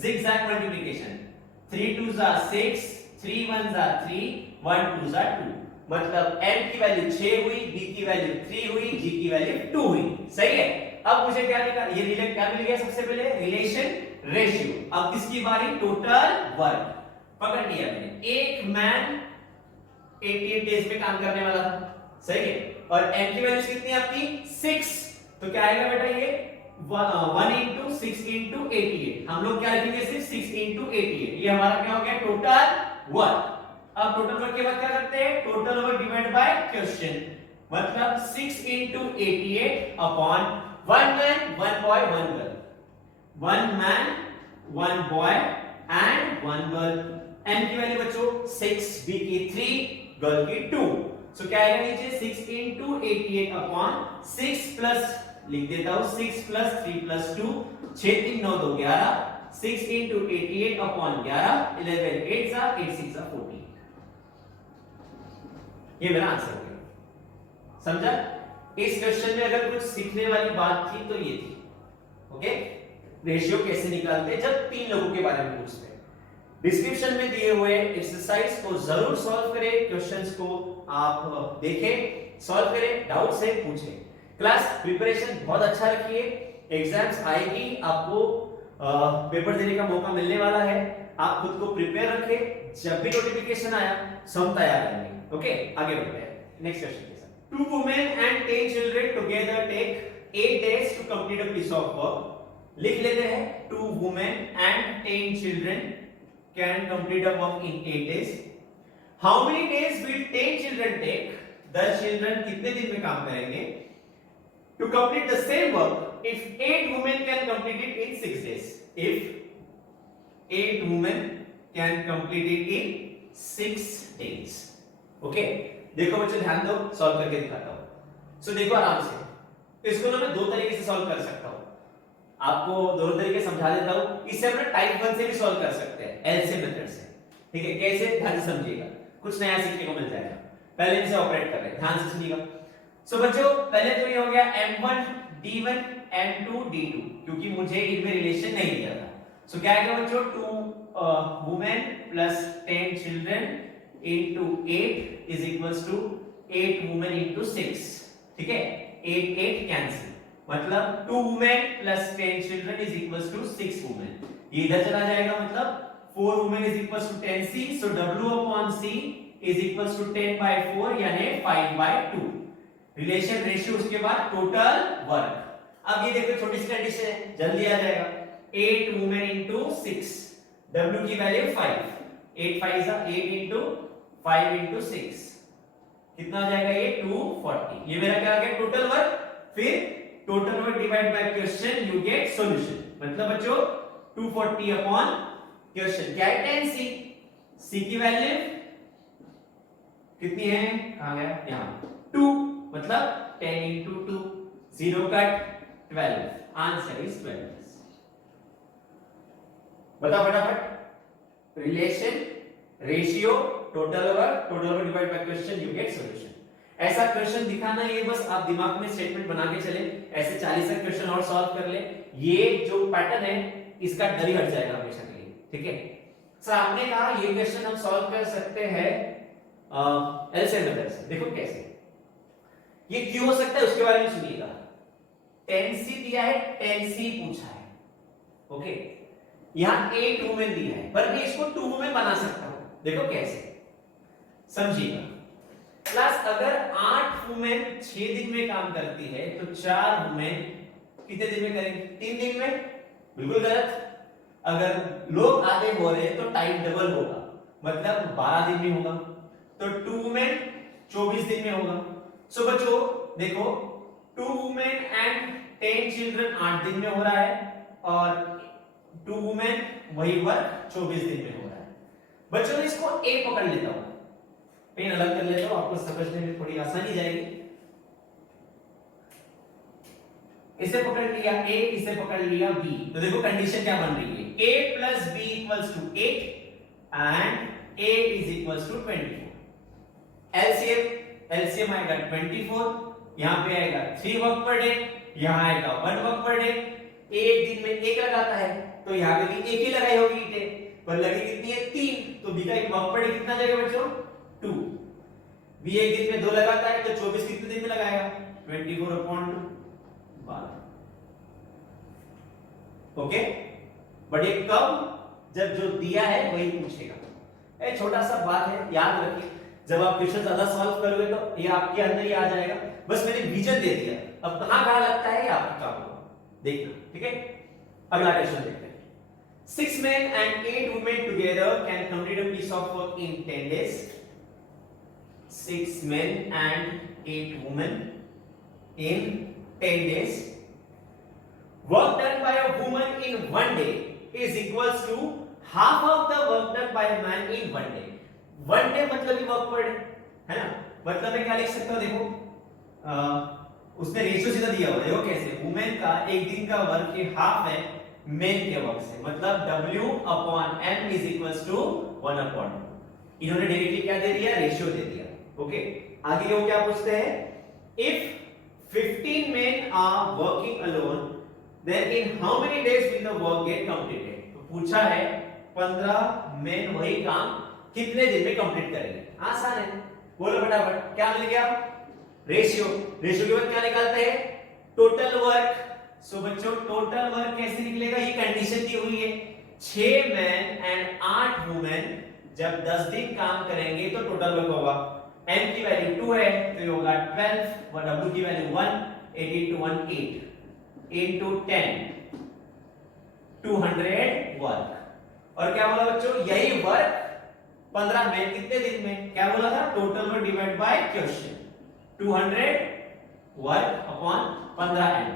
zigzag multiplication, 3 2s are 6, 3 1s are 3, 1 2s are 2, मतलब m की वैल्यू 6 हुई, b की वैल्यू 3 हुई, g की वैल्यू 2 हुई। सही है। अब मुझे क्या लिखा, ये रिलेट क्या मिल गया, सबसे पहले रिलेशन रेशियो। अब किसकी बारी, टोटल वर्क पकड़ लिया मैंने। एक मैन 88 डेज में काम करने वाला था, सही है, और m की वैल्यू कितनी आपकी 6, तो क्या आएगा बेटा ये 1 into 6 into 88। हम लोग क्या लिखेंगे, सिर्फ 6 into 88। ये हमारा क्या हो गया, टोटल वर्क। अब टोटल वर्क के बाद क्या करते हैं, total work divide by question, मतलब 6 into 88 upon 1 man 1 boy 1 girl, 1 man 1 boy and 1 girl। m की वैल्यू बच्चों 6, b की 3, गर्ल की 2। सो क्या आएगा नीचे 6 into 88 अपॉन 6 प्लस, लिख देता हूं 6 प्लस 3 प्लस 2, 6 3 9 2 11, 6 into 88 अपॉन 11, 11 8 सा 8 6 सा 14। ये मेरा आंसर हो गया, समझा। इस क्वेश्चन में अगर कुछ सीखने वाली बात थी तो ये थी। ओके, रेशियो कैसे निकालते हैं जब तीन लोगों के बारे में पूछते हैं। डिस्क्रिप्शन में दिए हुए एक्सरसाइज को जरूर सॉल्व करें, क्वेश्चंस को आप देखें सॉल्व करें, डाउट्स है पूछे। क्लास प्रिपरेशन बहुत अच्छा रखिए, एग्जाम्स आएगी, आपको पेपर देने का मौका मिलने वाला है, आप खुद को प्रिपेयर रखें, जब भी नोटिफिकेशन आया सब तैयार रहेंगे। ओके, आगे बढ़ते हैं नेक्स्ट क्वेश्चन के साथ। 2 women and 10 children together take 8 days to complete a piece of work। लिख लेते हैं 2 women and 10 children can complete a work in 8 days। How many days will 10 children take? 10 children कितने दिन में काम करेंगे? To complete the same work if 8 women can complete it in 6 days। If 8 women can complete it in 6 days। Okay, देखो बच्चों ध्यान दो, solve करके दिखाता हूं। सो देखो आराम से, इसको ना मैं दो तरीके से सॉल्व कर सकता हूं, आपको दोनों तरीके समझा देता हूं। इससे अपना टाइप 1 से भी सॉल्व कर सकते हैं, एलसीएम मेथड से। ठीक है, कैसे ध्यान से समझिएगा, कुछ नया सीखने को मिल जाएगा। पहले इनसे ऑपरेट कर रहे हैं, ध्यान से सुनिएगा। सो बच्चों पहले तो ये हो गया m1 d1 m2 d2, क्योंकि मुझे इनमें रिलेशन नहीं दिया था। सो क्या आएगा बच्चों, 2 women plus 10 children into 8 is equals to 8 women into 6। ठीक है, 8 कैंसिल, मतलब 2 women plus 10 children is equals to 6 women। ये इधर चला जाएगा, मतलब 4 women is equals to 10c। so w upon c is equals to 10 by 4 यानी 5 by 2। रिलेशन रेशियो, उसके बाद टोटल वर्क। अब ये देखो छोटी सी कंडीशन है, जल्दी आ जाएगा। 8 वुमेन into 6, w की वैल्यू 5, 8 5 8 into 5 into 6 कितना आ जाएगा, ये 240। ये मेरा क्या आ गया, टोटल वर्क। फिर total work divide by question, you get solution. मतलब बच्चों 240 अपॉन क्वेश्चन क्या है, 10c। c की वैल्यू कितनी है, कहां गया, यहां 2, मतलब 10 into 2, 0 कट 12, आंसर इज 12। बताओ फटाफट, relation ratio total work divide by question, you get solution. ऐसा क्वेश्चन दिखाना, ये बस आप दिमाग में स्टेटमेंट बना के चले, ऐसे 40 क्वेश्चन और सॉल्व कर ले, ये जो पैटर्न है इसका डर ही हट जाएगा हमेशा के लिए। ठीक है, सर आपने कहा ये क्वेश्चन हम सॉल्व कर सकते हैं एलसीएम मेथड से। देखो कैसे, ये क्यों हो सकता है उसके बारे में सुनिएगा। 10c दिया है, 10c पूछा है, ओके, यहां 8 वुमेन दिया है, पर मैं इसको 2 वुमेन बना सकता हूं। देखो कैसे, समझिएगा। क्लास अगर 8 वुमेन 6 दिन में काम करती है तो 4 वुमेन कितने दिन में करेंगे, 3 दिन में। बिल्कुल गलत, अगर लोग आधे हो रहे हैं तो टाइम डबल होगा, मतलब 12 दिन में होगा, तो 2 वुमेन 24 दिन में होगा। सो बच्चों देखो 2 वुमेन एंड 10 चिल्ड्रन 8 दिन में हो रहा है, और 2 वुमेन वही वर्क 24 दिन में हो रहा है। बच्चों मैं इसको ए पकड़ लेता हूं, पेन अलग कर लेता हूं, आपको समझने में थोड़ी आसानी जाएगी। इसे पकड़ लिया ए, इसे पकड़ लिया बी, तो देखो कंडीशन क्या बन रही है, a plus b equals to 8 and a is equals to 24। LCM आएगा 24, यहां पे आएगा 3 वर्क पर डे, यहां आएगा 1 वर्क पर डे। एक दिन में 1 लगाता है तो यहां पे भी 1 ही लगाई होगी ईंटें, पर लगी कितनी है, 3, तो बी का वर्क पर डे कितना जाएगा बच्चों, 2। बी एक दिन में 2 लगाता है तो 24 कितने दिन में लगाएगा, 24/2, 12। ओके, बट ये कब, जब जो दिया है वही पूछेगा। ये छोटा सा बात है, याद रखिए, जब आप क्वेश्चन ज्यादा सॉल्व करोगे तो ये आपके अंदर ही आ जाएगा। बस मैंने विजन दे दिया, अब कहां लगता है ये आपका काम होगा, देखना। ठीक है, अगला क्वेश्चन देखते हैं। 6 men and 8 women together can complete a piece of work in 10 days। 6 men and 8 women in 10 days। Work done by a woman in 1 day is equals to half of the work done by a man in 1 day। 1 day मतलब ही work per day है ना, मतलब मैं क्या लिख सकता हूं, देखो उसने रेशियो सीधा दिया हुआ है, देखो कैसे, वुमेन का एक दिन का वर्क के हाफ है मेन के वर्क से, मतलब W/M is equals to 1/2। इन्होंने डायरेक्टली क्या दे दिया, रेशियो दे दिया। ओके, आगे वो क्या पूछते हैं, if 15 men are working alone then in how many days will the work get completed। तो पूछा है 15 men वही काम कितने दिन में कंप्लीट करेंगे। आसान है, बोलो फटाफट, क्या मिल गया, रेशियो, रेशियो के बाद क्या निकालते हैं, टोटल वर्क। सो बच्चों टोटल वर्क कैसे निकलेगा, ये कंडीशन दी हुई है 6 मैन एंड 8 वुमेन जब 10 दिन काम करेंगे तो टोटल वर्क होगा। m की वैल्यू 2 है तो ये होगा 12 और w की वैल्यू 1, 8 into 1 8 into 10 200 वर्क। और क्या बोला बच्चों, यही वर्क 15 में कितने दिन में, क्या बोला था, total work divide by question, 200 work upon 15m,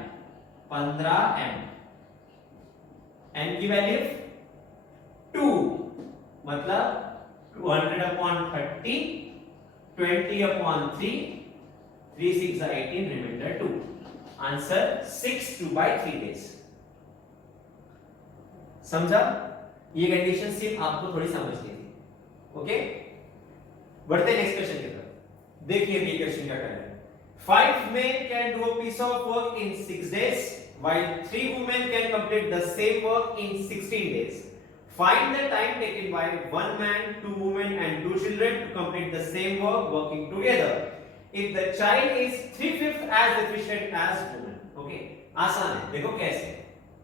15m, n की वैल्यू 2 मतलब 200 upon 30, 20 upon 3, 3 6 18, remainder 2। Answer 6 2 by 3 days। समझा, ये कंडीशन सिर्फ आपको थोड़ी समझनी थी। ओके, बढ़ते नेक्स्ट क्वेश्चन की तरफ। देखिए ये क्वेश्चन क्या कर रहा है, 5 men can do a piece of work in 6 days while 3 women can complete the same work in 16 days. Find the time taken by 1 man, 2 women and 2 children to complete the same work working together. If the child is 3/5 as efficient as woman. Okay, आसान है, देखो कैसे,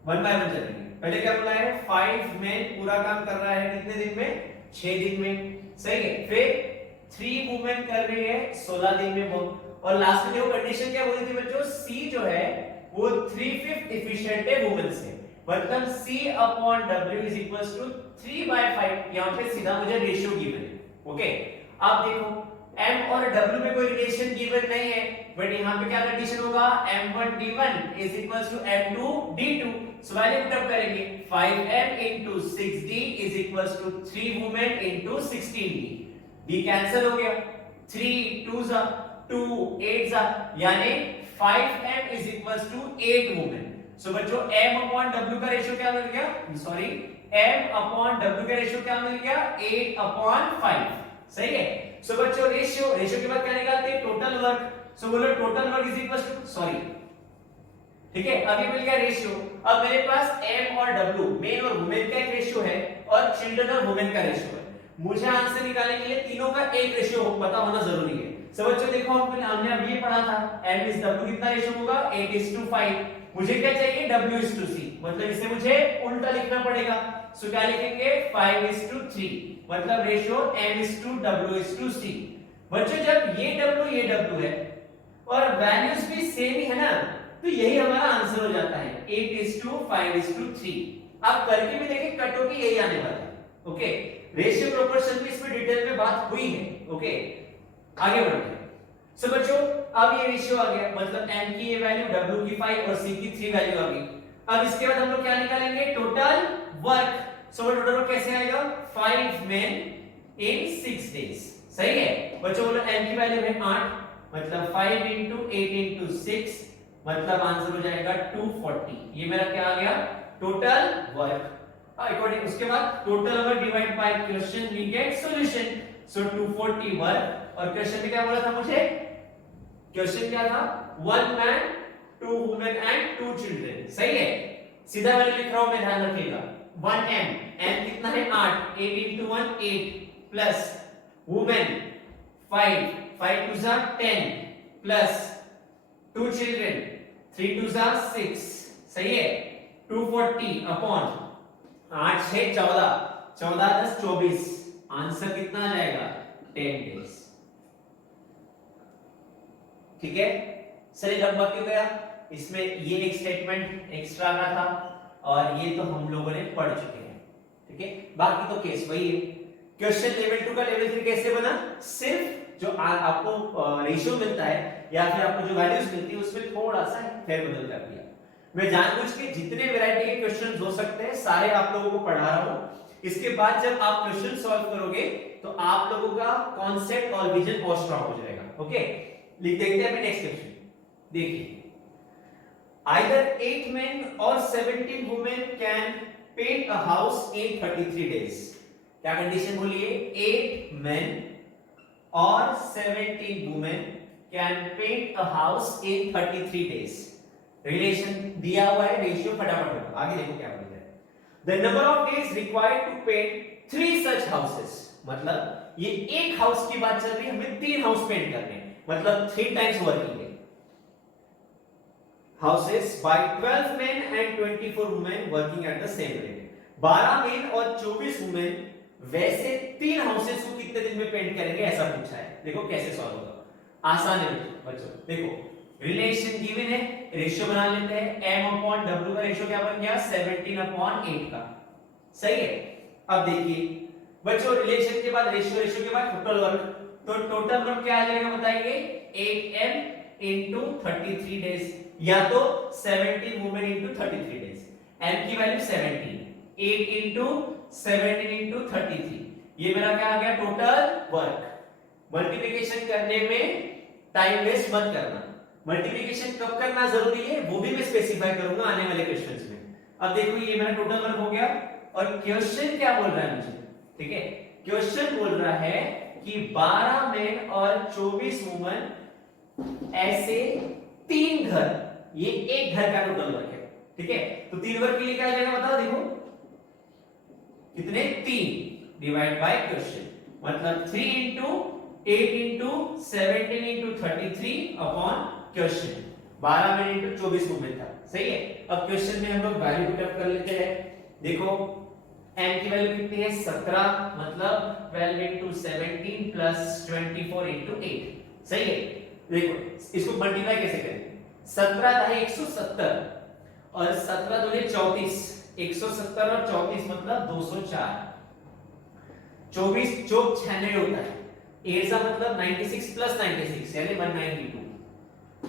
1 by 1 चलेंगे। पहले क्या बोला है, 5 men पूरा काम कर रहा है कितने दिन में, 6 दिन में, सही है। फिर 3 वुमेन कर रही है 16 दिन में वो, और लास्ट में देखो कंडीशन क्या बोली थी बच्चों, C जो है वो 3/5 एफिशिएंट है वुमेन से, मतलब C upon W is equals to 3/5। यहां पे सीधा मुझे रेशियो गिवन है। ओके, अब देखो M और W में कोई रिलेशन गिवन नहीं है, बट यहां पे क्या कंडीशन होगा, M1 D1 is equals to M2 D2। So value put up करेंगे, 5M into 6D is equals to 3 women into 16D। D cancel हो गया, 3 2 जा 2 8 जा, यानी 5M is equals to 8 women. So बच्चों M अपॉन W का ratio क्या मिल गया, सॉरी M अपॉन W का रेशियो क्या मिल गया, 8 अपॉन 5। सही है। सो बच्चों रेशियो, रेशियो के बाद क्या निकालते हैं, टोटल वर्क। सो बोलो total work is equals to, sorry ठीक है, अभी मिल गया रेशियो। अब मेरे पास M और W मेन और वुमेन का एक रेशियो है और चिल्ड्रन और वुमेन का रेशियो है। मुझे आंसर निकालने के लिए तीनों का एक रेशियो पता होना जरूरी है। सब बच्चों देखो हमने अब ये पढ़ा था, M इज W कितना रेशियो होगा, 8:5। मुझे क्या चाहिए, W:C, मतलब इसे मुझे उल्टा लिखना पड़ेगा। सो क्या लिखेंगे, 5:3, मतलब रेशियो M:W:C। बच्चों जब ये W है और वैल्यूज भी सेम ही है ना, तो यही हमारा आंसर हो जाता है 8:5:3। आप करके भी देखिए, कटो की यही आने वाला है। ओके, रेशियो प्रोपोर्शन भी इसमें डिटेल में बात हुई है। ओके, आगे बढ़ते हैं। सो बच्चों अब ये रेशियो आ गया, मतलब M की ये वैल्यू, W की 5 और C की 3 वैल्यू आ गई। अब इसके बाद हम लोग क्या निकालेंगे, total work. So total work कैसे आएगा, 5 men in 6 days। सही है बच्चों, बोलो M की वैल्यू है 8, मतलब 5 into 8 into 6, मतलब आंसर हो जाएगा 240। ये मेरा क्या आ गया, टोटल वर्क। अकॉर्डिंग उसके बाद total work divide by question, we get solution. So 240 work, और क्वेश्चन में क्या बोला था मुझे, क्वेश्चन क्या था, 1 मैन 2 वुमेन एंड 2 चिल्ड्रन। सही है, सीधा वैल्यू लिख रहा हूं मैं, ध्यान रखिएगा। 1M, M कितना है 8, 8 into 1 8, प्लस वुमेन 5, 5 2 जा 10, प्लस 2 चिल्ड्रन 3 2 जा 6। सही है, 240 अपॉन 8 6 14, 14 10 24, आंसर कितना आ जाएगा, 10 डेज। ठीक है, चलिए लगभग क्यों गया, इसमें ये एक स्टेटमेंट एक्स्ट्रा का था और ये तो हम लोगों ने पढ़ चुके हैं। ठीक है, बाकी तो केस वही है। क्वेश्चन लेवल 2 का लेवल 3 कैसे बना, सिर्फ जो आपको रेशियो मिलता है या फिर आपको जो वैल्यूज मिलती है उसमें थोड़ा सा फेरबदल कर दिया। मैं जानबूझ के जितने वैरायटी के क्वेश्चंस हो सकते हैं सारे आप लोगों को पढ़ा रहा हूं। इसके बाद जब आप क्वेश्चन सॉल्व करोगे तो आप लोगों का कॉन्सेप्ट और विजन और स्ट्रांग हो जाएगा। ओके, लिख देखते हैं नेक्स्ट क्वेश्चन। देखिए, either 8 men or 17 women can paint a house in 33 days। क्या कंडीशन बोलिए, 8 men और 17 women can paint a house in 33 days। Relation दिया हुआ है, रेशियो फटाफट आगे देखो क्या बोल रहा है। The number of days required to paint 3 such houses, मतलब ये एक हाउस की बात चल रही है, हमें 3 हाउस पेंट करने हैं। मतलब 3 times working day. Houses by 12 men and 24 women working at the same rate. 12 men और 24 वुमेन वैसे 3 हाउसेस को कितने दिन में पेंट करेंगे, ऐसा पूछा है। देखो कैसे सॉल्व होगा, आसान है बच्चों। देखो रिलेशन गिवन है, रेशियो बना लेते हैं। m अपॉन w का रेशियो क्या बन गया, 17 अपॉन 8 का। सही है। अब देखिए बच्चों, रिलेशन के बाद रेशियो, रेशियो के बाद टोटल वर्क, तो टोटल वर्क क्या आ जाएगा बताइए, 8m इनटू 33 डेज, या तो 17 वुमेन इनटू 33 डेज। m की वैल्यू 17, 8 इनटू 17 इनटू 33, ये मेरा क्या आ गया, टोटल वर्क। मल्टीप्लिकेशन करने में टाइम वेस्ट मत करना। मल्टीप्लिकेशन कब करना जरूरी है वो भी मैं स्पेसिफाई करूंगा आने वाले क्वेश्चंस में। अब देखो ये मेरा टोटल वर्क हो गया, और क्वेश्चन क्या बोल रहा है मुझे, ठीक है, क्वेश्चन बोल रहा है कि 12 मेन और 24 वुमेन ऐसे 3 घर, ये एक घर का टोटल वर्क है, ठीक है। तो 3 वर्क के लिए क्या आ जाएगा बताओ, देखो कितने, 3 डिवाइड बाय क्वेश्चन, मतलब 3 into 8 into 17 into 33 upon question. 12 में इंटू 24 वुमेन था, सही है। अब क्वेश्चन में हम लोग वैल्यू पुटअप कर लेते हैं। देखो m की वैल्यू कितनी है, 17, मतलब 12 इंटू 17 प्लस 24 इंटू 8, सही है। देखो इसको मल्टीप्लाई कैसे करेंगे, 17 है 170 और 17 दूनी 34, 170 और 34 मतलब 204, 24 चौक 96 होता है, 8 का मतलब 96 प्लस 96 यानी 192,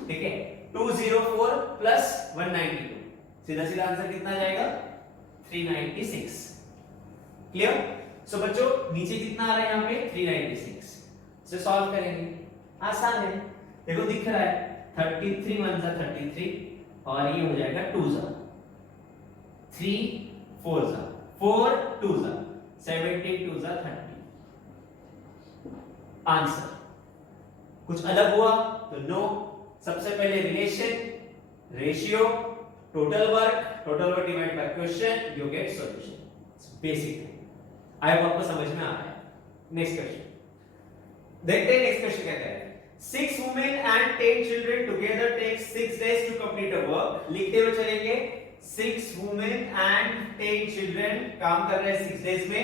ठीक है। 204 प्लस 192, सीधा सीधा आंसर कितना आ जाएगा, 396। क्लियर। सो बच्चों नीचे कितना आ रहा है, यहाँ पे 396 से सॉल्व करेंगे, आसान है। देखो दिख रहा है 33 1 जा 33 और ये हो जाएगा 2 जा 3 4 जा 4 2 जा 17 2 जा 30। आंसर कुछ अलग हुआ तो नो। सबसे पहले relation, ratio, total work divide by question, you get solution. Basic I hope आपको समझ में आ रहा है। नेक्स्ट क्वेश्चन देखते हैं, नेक्स्ट क्वेश्चन क्या कह रहा है, 6 women and 10 children together take 6 days to complete a work। लिखते हुए चलेंगे, 6 women and 10 children काम कर रहे हैं 6 days में।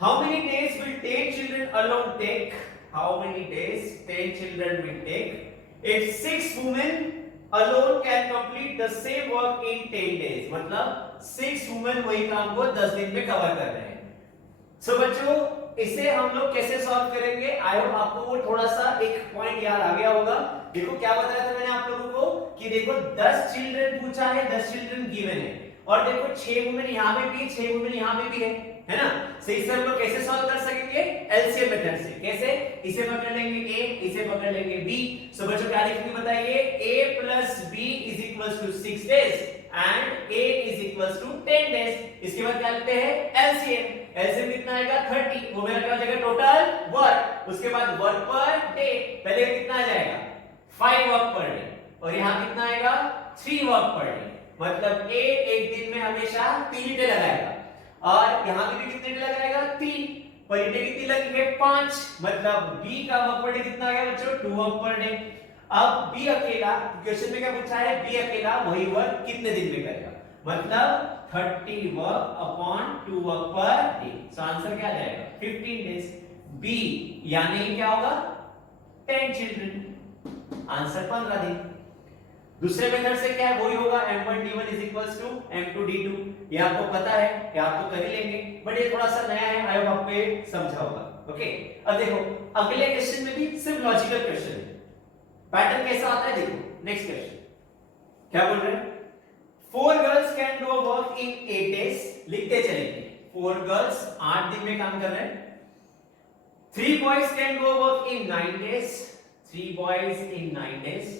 How many days will 10 children alone take? How many days 10 children will take if 6 women alone can complete the same work in 10 days? मतलब 6 women वही काम को 10 दिन में कवर कर रहे हैं। सो बच्चों इसे हम लोग कैसे सॉल्व करेंगे, आई होप आपको वो थोड़ा सा एक पॉइंट याद आ गया होगा। देखो क्या बताया था मैंने आप लोगों को कि देखो 10 चिल्ड्रन पूछा है, 10 चिल्ड्रन गिवन है, और देखो 6 वुमेन यहां पे भी, 6 वुमेन यहां पे भी है ना। सही से हम लोग कैसे सॉल्व कर सकेंगे, एलसीएम मेथड से। कैसे, इसे पकड़ लेंगे a, इसे पकड़ लेंगे b। सो बच्चों क्या लिखेंगे बताइए, a plus b is equals to 6 days and a is equals to 10 days. इसके बाद क्या लिखते हैं, एलसीएम। एलसीएम कितना आएगा 30, वो मेरा क्या हो जाएगा टोटल वर्क। उसके बाद वर्क पर डे, पहले कितना आ जाएगा 5 वर्क पर डे, और यहां कितना आएगा 3 वर्क पर डे। मतलब a एक दिन में हमेशा 3 डे लगाएगा, और यहां पे भी कितने डे लगाएगा 3, पर डे कितनी लगेंगे 5, मतलब b का वर्क पर डे कितना आ गया बच्चों 2 वर्क पर डे। अब b अकेला, क्वेश्चन में क्या पूछा है, b अकेला वही वर्क कितने दिन में करेगा, मतलब 30 work upon 2 work per day. So answer क्या आ जाएगा 15 डेज। b यानी क्या होगा 10 चिल्ड्रन, आंसर 15 दिन। दूसरे मेथड से क्या है, वही होगा m1 d1 is equals to m2 d2। ये आपको पता है, ये आप तो कर ही लेंगे, बट ये थोड़ा सा नया है, आई होप आपको ये समझा होगा। ओके, अब देखो अगले क्वेश्चन में भी सिर्फ लॉजिकल क्वेश्चन है, पैटर्न कैसा आता है देखो। नेक्स्ट क्वेश्चन क्या बोल रहे हैं, 4 girls can do work in 8 days. लिखते चलेंगे, 4 गर्ल्स 8 दिन में काम कर रहे हैं। 3 boys can do work in 9 days, 3 boys in 9 days.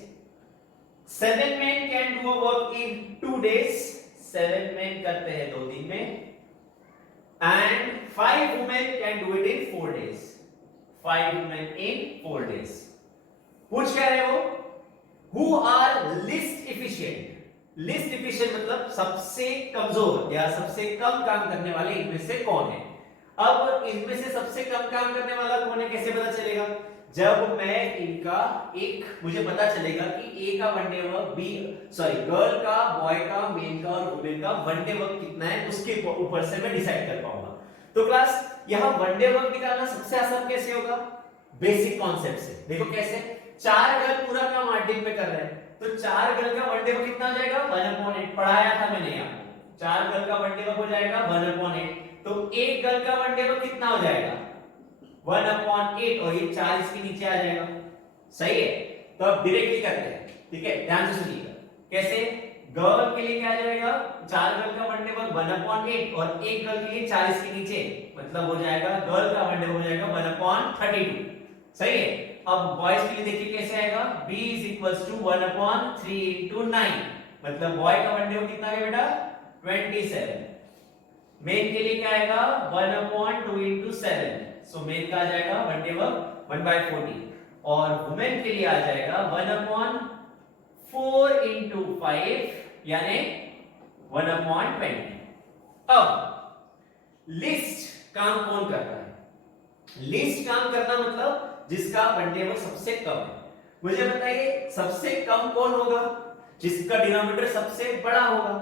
7 men can do a work in 2 days, 7 men करते हैं 2 दिन में। and 5 women can do it in 4 days, 5 women in 4 days। पूछ क्या रहे हो, who are least efficient। least efficient मतलब सबसे कमजोर या सबसे कम काम करने वाले इनमें से कौन है। अब इनमें से सबसे कम काम करने वाला कौन है कैसे पता चलेगा, जब मैं इनका एक मुझे पता चलेगा कि ए का वनडे वर्क गर्ल का, बॉय का, मेन का और वुमेन का वनडे वर्क कितना है उसके ऊपर से मैं डिसाइड कर पाऊंगा। तो क्लास यहां वनडे वर्क निकालना सबसे आसान कैसे होगा? बेसिक कॉन्सेप्ट से। देखो कैसे, 4 गर्ल पूरा काम 8 दिन में कर रहे हैं, तो 4 गर्ल का वनडे वर्क कितना हो जाएगा? 1/8 पढ़ाया था मैंने आपको। 4 गर्ल का वनडे वर्क हो जाएगा 1/8, तो एक गर्ल का वनडे वर्क कितना हो जाएगा? 1/8, और ये 4 इसके नीचे आ जाएगा। सही है, तो अब डायरेक्टली करते हैं, ठीक है, ध्यान से सुनिएगा। कैसे? गर्ल के लिए क्या आ जाएगा? 4 गर्ल का वनडे वर्क 1/8 और एक गर्ल के लिए 4 इसके नीचे, मतलब हो जाएगा गर्ल का वनडे हो जाएगा 1/32। सही है। अब बॉयज के लिए देखिए कैसे आएगा, b = 1/3 × 9, मतलब बॉय का वनडे कितना है बेटा? 27। मेन के लिए क्या आएगा? 1/2 × 7, सो मेन का आ जाएगा वनडे वर्क 1/40, और वुमेन के लिए आ जाएगा 1/4 × 5 यानी 1/20। अब लिस्ट काम कौन करता है? लिस्ट काम करना मतलब जिसका वनडे वर्क सबसे कम है। मुझे बताइए सबसे कम कौन होगा? जिसका डिनोमिनेटर सबसे बड़ा होगा।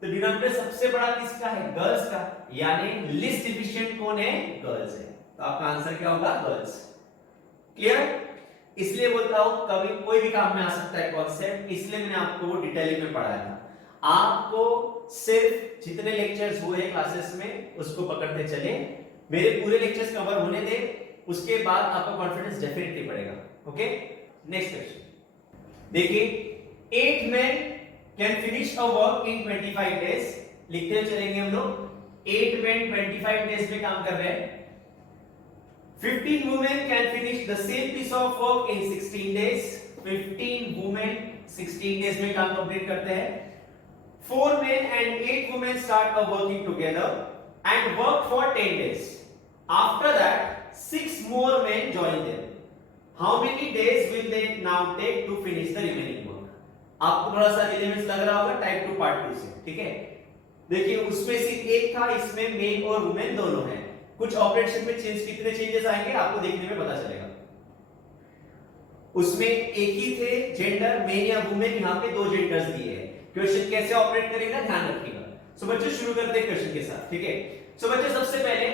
तो डिनोमिनेटर सबसे बड़ा किसका है? गर्ल्स का, यानी लिस्ट एफिशिएंट कौन है? गर्ल्स है। तो आपका आंसर क्या होगा? गर्ल्स। क्लियर? इसलिए बोलता हूं कभी कोई भी काम में आ सकता है कॉन्सेप्ट, इसलिए मैंने आपको वो डिटेलिंग में पढ़ाया था। आपको सिर्फ जितने लेक्चर्स हुए क्लासेस में उसको पकड़ते चले, मेरे पूरे लेक्चर्स कवर होने दे, उसके बाद आपका कॉन्फिडेंस डेफिनेटली बढ़ेगा। ओके, नेक्स्ट क्वेश्चन देखिए, 8 men can finish a work in 25 days। लिखते चलेंगे हम लोग, 8 men 25 डेज में काम कर रहे हैं। 15 women can finish the same piece of work in 16 days। 15 women 16 days में काम कंप्लीट करते हैं। 4 men and 8 women start a working together and work for 10 days। After that 6 more men join them। How many days will they now take to finish the remaining work? आपको थोड़ा सा elements लग रहा होगा type 2 part 2 से, ठीक है। देखिए उसमें से एक था, इसमें मेन और वुमेन दोनों हैं। कुछ ऑपरेशन में कितने चेंजेस आएंगे आपको देखने में पता चलेगा। उसमें एक ही थे जेंडर, मेन या वुमेन, यहाँ पे 2 जेंडर्स दिए हैं। क्वेश्चन कैसे ऑपरेट करेगा ध्यान रखिएगा। सो बच्चों शुरू करते हैं क्वेश्चन के साथ, ठीक है। सो बच्चों सबसे पहले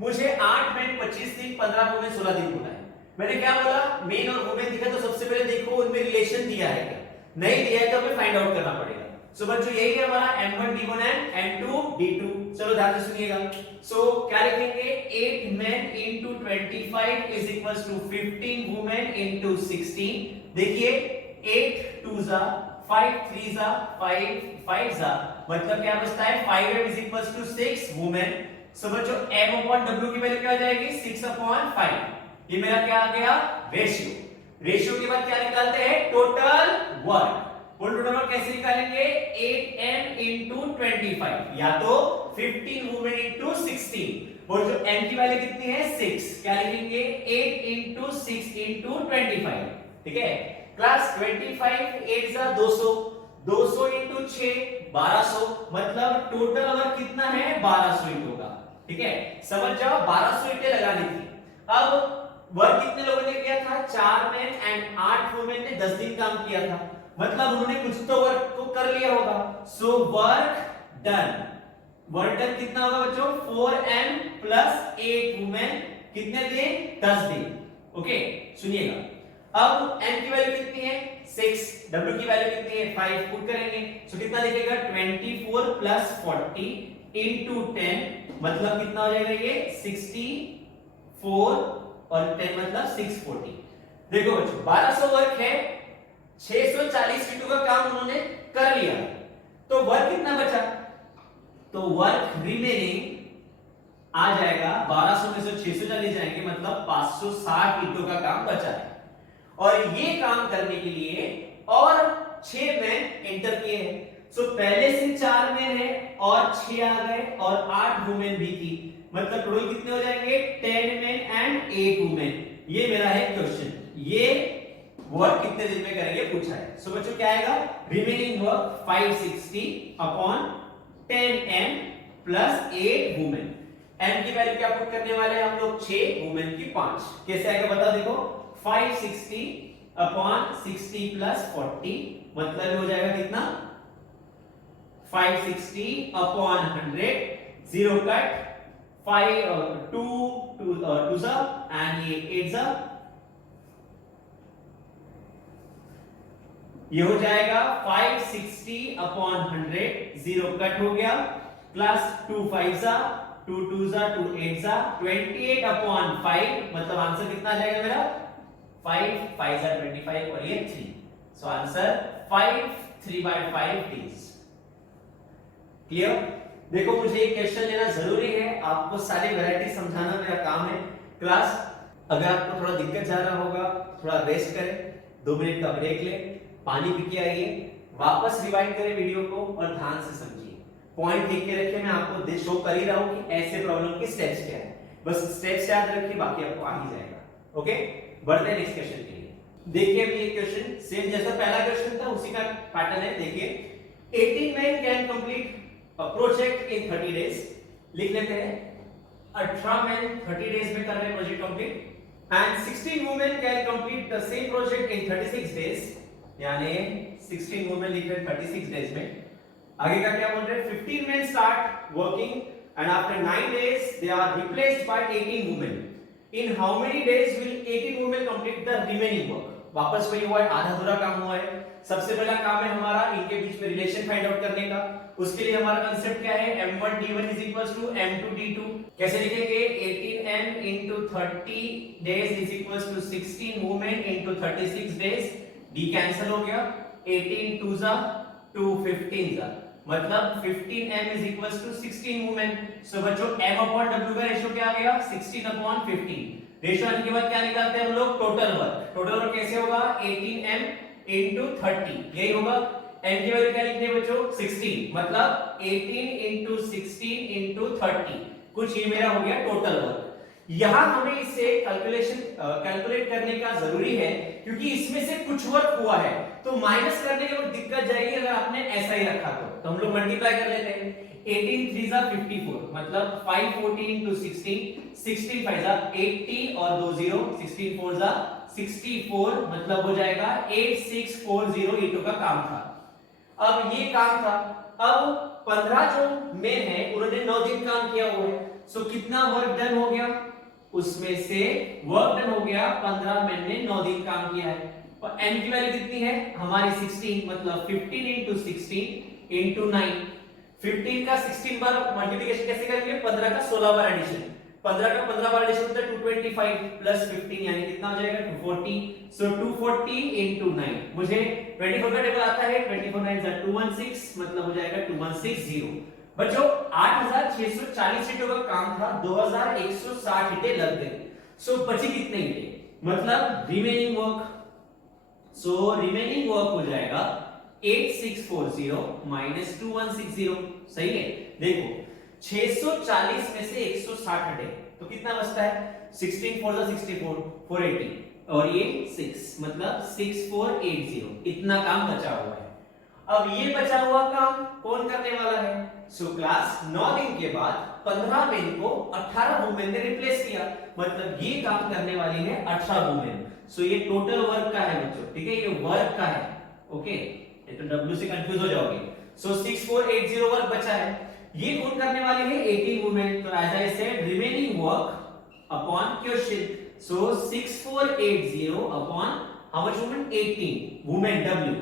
मुझे 8 men 25 दिन, 15 वुमेन 16 दिन बोला है। मैंने क्या बोला? मेन और वुमेन दिखा, तो सबसे पहले देखो उनमें रिलेशन दिया है क्या, नहीं दिया है तो हमें फाइंड आउट करना पड़ेगा। सो बच्चों यही है हमारा M1 D1 and M2 D2। चलो ध्यान से सुनिएगा। सो क्या लिखेंगे? 8 men into 25 is equals to 15 women into 16। देखिए 8 2s 5 3s 5 5s, मतलब क्या बचता है? 5m is equals to 6 women। सो बच्चों M/W की वैल्यू क्या आ जाएगी? 6/5। ये मेरा क्या आ गया? रेशियो। रेशियो के बाद क्या निकालते हैं? Total work. टोटल वर्क कैसे निकालेंगे? 8m into 25, या तो 15 women into 16, और जो m की वैल्यू कितनी है? 6। क्या लिखेंगे? 8 into 6 into 25, ठीक है। क्लास 25 8 जा 200, 200 into 6 1200, मतलब टोटल वर्क कितना है? 1200 ईंट होगा, ठीक है। समझ जाओ 1200 ईंटें लगानी थी। अब वर्क कितने लोगों ने किया था? 4 men एंड 8 वुमेन ने 10 दिन काम किया था, मतलब उन्होंने कुछ तो वर्क को कर लिया होगा। So work done. Work done कितना होगा बच्चों? 4m + 8 वुमेन कितने दिन? 10 दिन। ओके सुनिएगा। अब m की वैल्यू कितनी है? 6, w की वैल्यू कितनी है? 5 पुट करेंगे। सो कितना लिखेगा? 24 + 40 * 10, मतलब कितना हो जाएगा ये? 64, और 10 मतलब 640। देखो बच्चों 1200 वर्क है, 640 ईंटों का काम उन्होंने कर लिया, तो वर्क कितना बचा? तो वर्क रिमेनिंग आ जाएगा 1200 में से 600 चले जाएंगे, मतलब 560 ईंटों का काम बचा है। और ये काम करने के लिए और 6 मैन एंटर किए हैं। सो पहले से 4 मैन है और 6 आ गए और 8 वुमेन भी थी, मतलब टोटल कितने हो जाएंगे? 10 men and 8 women। ये मेरा है क्वेश्चन, ये वर्क कितने दिन में करेंगे पूछा है। सो बच्चों क्या आएगा? Remaining work 560/10m + 8 women. m की वैल्यू क्या पुट करने वाले हैं हम लोग? 6, वुमेन की 5। कैसे आएगा बता? देखो 560 अपॉन 60 प्लस 40 मतलब हो जाएगा कितना 560 अपॉन 100 जीरो कट 5 2 2 सा एंड ये 8 सा ये हो जाएगा 560 अपॉन 100 जीरो कट हो गया प्लस 2 5 सा 2 2 सा 2 8 सा 28 अपॉन 5 मतलब आंसर कितना आ जाएगा मेरा 5 5 सा 25 और ये 3 सो आंसर 5 3/5 इज क्लियर। देखो मुझे एक क्वेश्चन लेना जरूरी है, आपको सारी वैरायटी समझाना मेरा काम है। क्लास अगर आपको थोड़ा दिक्कत जा रहा होगा थोड़ा रेस्ट करें, 2 मिनट का ब्रेक ले, पानी पी के आइए, वापस रिवाइंड करें वीडियो को और ध्यान से समझिए, पॉइंट लिख के रखिए। मैं आपको शो कर ही रहा हूं कि ऐसे प्रॉब्लम के स्टेप्स क्या है, बस स्टेप्स याद रखिए, बाकी आपको आ ही जाएगा। ओके, बढ़ते हैं नेक्स्ट क्वेश्चन के लिए। देखिए अभी ये क्वेश्चन सेम जैसा पहला क्वेश्चन था उसी का पैटर्न है। देखिए 18 men can complete a project in 30 days, लिख लेते हैं 18 men 30 days में कर रहे हैं project complete, and 16 women can complete the same project in 36 days, यानी 16 women लिख रहे हैं 36 days में। आगे का क्या बोल रहे हैं 15 men start working and after 9 days they are replaced by 18 women. In how many days will 18 women complete the remaining work? वापस वही हुआ है, आधा अधूरा काम हुआ है। सबसे पहला काम है हमारा इनके बीच में रिलेशन फाइंड आउट करने का। उसके लिए हमारा कांसेप्ट क्या है m1 d1 m2 d2। कैसे लिखेंगे 18m into 30 days is equals to 16 women into 36 days, d cancel हो गया, 18 2 जा 2 15 जा मतलब 15m is equals to 16 women। सो बच्चों m upon w का रेशियो क्या आ गया 16 upon 15। रेशियो आने के बाद क्या निकालते हैं हम लोग टोटल वर्क। टोटल वर्क कैसे होगा 18m into 30, यही होगा। m की वैल्यू क्या लिखनी है बच्चों 16 मतलब 18 into 16 into 30, कुछ ये मेरा हो गया टोटल वर्क। यहां हमें इसे कैलकुलेट करने का जरूरी है क्योंकि इसमें से कुछ वर्क हुआ है, तो माइनस करने के बाद दिक्कत जाएगी अगर आपने ऐसा ही रखा तो हम लोग मल्टीप्लाई कर लेते हैं। 18 3 जा 54 मतलब 514 into 16 16 5 जा 80 और 2 0 16 4 जा 64 मतलब हो जाएगा 8640। ये तो का काम था, अब ये काम था। अब 15 जो मेन है उन्होंने 9 दिन काम किया हुआ है, सो कितना वर्क डन हो गया, उसमें से वर्क डन हो गया 15 मेन ने 9 दिन काम किया है। और m की वैल्यू कितनी है हमारी 16 मतलब 15 into 16 into 9। 15 का 16 बार मल्टीप्लिकेशन कैसे करेंगे 15 का 16 बार एडिशन, 15 का 15 बार एडिशन होता है 225 प्लस 15 यानी कितना हो जाएगा 240। सो 240 into 9, मुझे 24 का टेबल आता है 24 9 जा 216 मतलब हो जाएगा 2160। बच्चों 8640 ईंटों का काम था, 2160 ईंटें लग गई। सो बची कितने ईंटें मतलब remaining work, so remaining work हो जाएगा 8640 माइनस 2160। सही है, देखो 640 में से 160 हटे तो कितना बचता है 16 4 जा 64 480 और ये 6 मतलब 6480। इतना काम बचा हुआ है। अब ये बचा हुआ काम कौन करने वाला है, सो क्लास 9 दिन के बाद 15 मेन को 18 वुमेन ने रिप्लेस किया, मतलब ये काम करने वाली है 18 वुमेन। सो ये टोटल वर्क का है बच्चों, ठीक है, ये वर्क का है। ओके, ये तो W से कंफ्यूज हो जाओगे। सो 6480 वर्क बचा है, ये कौन करने वाली है 18 वुमेन। तो as I said remaining work upon question, so 6480 upon how much women 18 women W,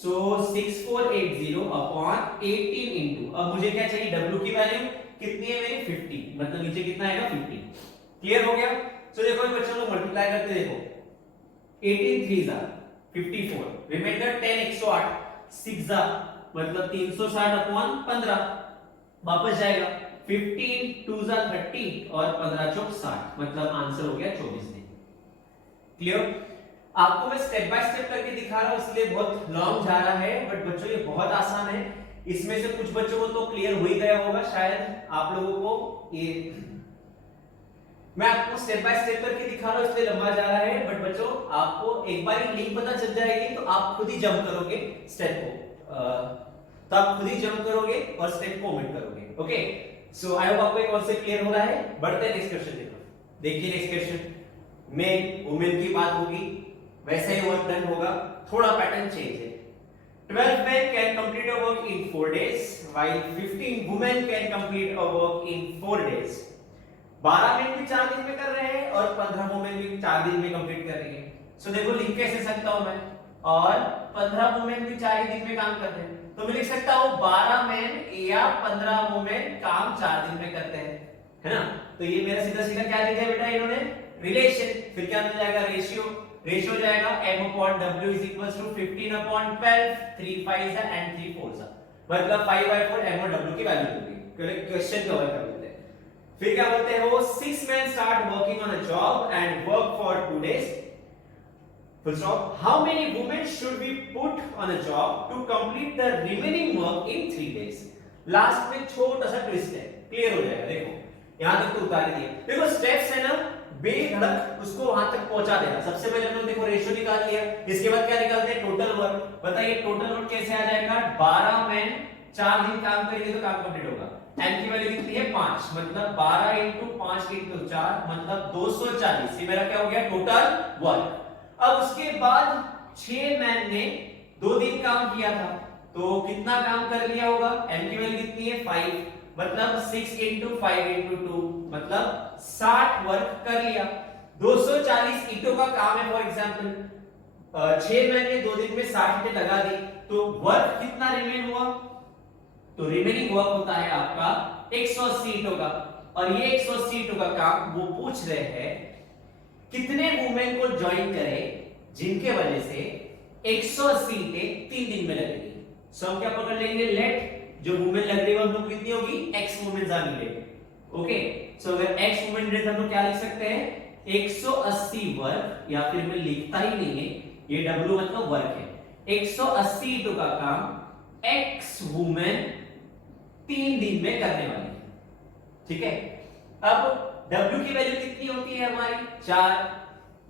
so 6480 upon 18 into, अब मुझे क्या चाहिए W की वैल्यू कितनी है मेरी 50, मतलब नीचे कितना आएगा 50। क्लियर हो गया। सो देखो बच्चों लोग मल्टीप्लाई करते देखो 18 3 जा 54, रिमाइंडर 10 108 6 जा मतलब 360 अपॉन 15 वापस जाएगा 15 2 जा 30 और 15 चौक 60 मतलब आंसर हो गया 24 दिन। क्लियर। आपको मैं स्टेप बाय स्टेप करके दिखा रहा हूं इसलिए बहुत लॉन्ग जा रहा है, बट बच्चों ये बहुत आसान है। इसमें से कुछ बच्चों को तो क्लियर हो ही गया होगा शायद आप लोगों को। ये मैं आपको स्टेप बाय स्टेप करके दिखा रहा हूं इसलिए लंबा जा रहा है, बट बच्चों आपको एक बार लिंक पता चल जाएगी तो आप खुद ही जंप करोगे स्टेप को, तो आप खुद ही जंप करोगे और स्टेप को ओमिट करोगे। ओके, सो आई होप आपको ये कॉन्सेप्ट क्लियर हो रहा है। बढ़ते हैं नेक्स्ट क्वेश्चन की तरफ। देखिए नेक्स्ट क्वेश्चन मेल वुमेन की बात होगी, वैसा ही वर्क डन होगा, थोड़ा पैटर्न चेंज है। 12 men can complete a work in 4 days while 15 women can complete a work in 4 days। 12 men भी 4 दिन में कर रहे हैं और 15 वुमेन भी 4 दिन में कंप्लीट कर रही है। सो देखो लिख कैसे सकता हूं मैं, और 15 वुमेन भी 4 ही दिन में काम करते हैं, तो मैं लिख सकता हूं 12 मेन या 15 वुमेन काम 4 दिन में करते हैं, है ना। तो ये मेरा सीधा सीधा क्या लिखा है बेटा इन्होंने, रिलेशन। फिर क्या मिल जाएगा, रेशियो। रेशियो जाएगा m upon w is equals to 15 upon 12, 3 5 and 3 4, मतलब 5/4 m और w की वैल्यू होगी। क्वेश्चन कवर कर लेते हैं। फिर क्या बोलते हैं वो, 6 men start working on a job and work for 2 days। Full stop। How many women should we put on a job to complete the remaining work in 3 days। Last में छोटा सा ट्विस्ट है, क्लियर हो जाएगा। देखो यहां तक तो उतार दिए, देखो स्टेप्स है ना, बेधड़क उसको वहां तक पहुंचा देना। सबसे पहले हम लोग देखो रेशियो निकाल लिया, इसके बाद क्या निकालते हैं, टोटल वर्क। बताइए टोटल वर्क कैसे आ जाएगा, 12 मैन 4 दिन काम करेंगे तो काम कंप्लीट होगा। एन की वैल्यू कितनी है 5, मतलब 12 × 5 × 4 मतलब 240। ये मेरा क्या हो गया टोटल वर्क। अब उसके बाद 6 मैन ने 2 दिन काम किया था, तो कितना काम कर लिया होगा, एन की वैल्यू कितनी है 5, मतलब 6 × 5 × 2 मतलब 60 वर्क कर लिया। 240 ईंटों का काम है फॉर एग्जांपल, 6 महीने 2 दिन में 60 ईंटें लगा दी, तो वर्क कितना रिमेन हुआ, तो रिमेनिंग वर्क होता है आपका 180 ईंटों का। और ये 180 ईंटों का काम वो पूछ रहे हैं कितने वुमेन को ज्वाइन करें जिनके वजह से 180 ईंटें 3 दिन में लगेगी। सो हम क्या पकड़ लेंगे, लेट जो वुमेन लग रही है हम लोग कितनी होगी, x women are needed. Okay, so अगर x वुमेन नीडेड हम लोग क्या लिख सकते हैं, 180 वर्क, या फिर मैं लिखता ही नहीं है, ये w मतलब वर्क है। 180 ईंटों का काम x वुमेन 3 दिन में करने वाली है, ठीक है। अब w की वैल्यू कितनी होती है हमारी 4,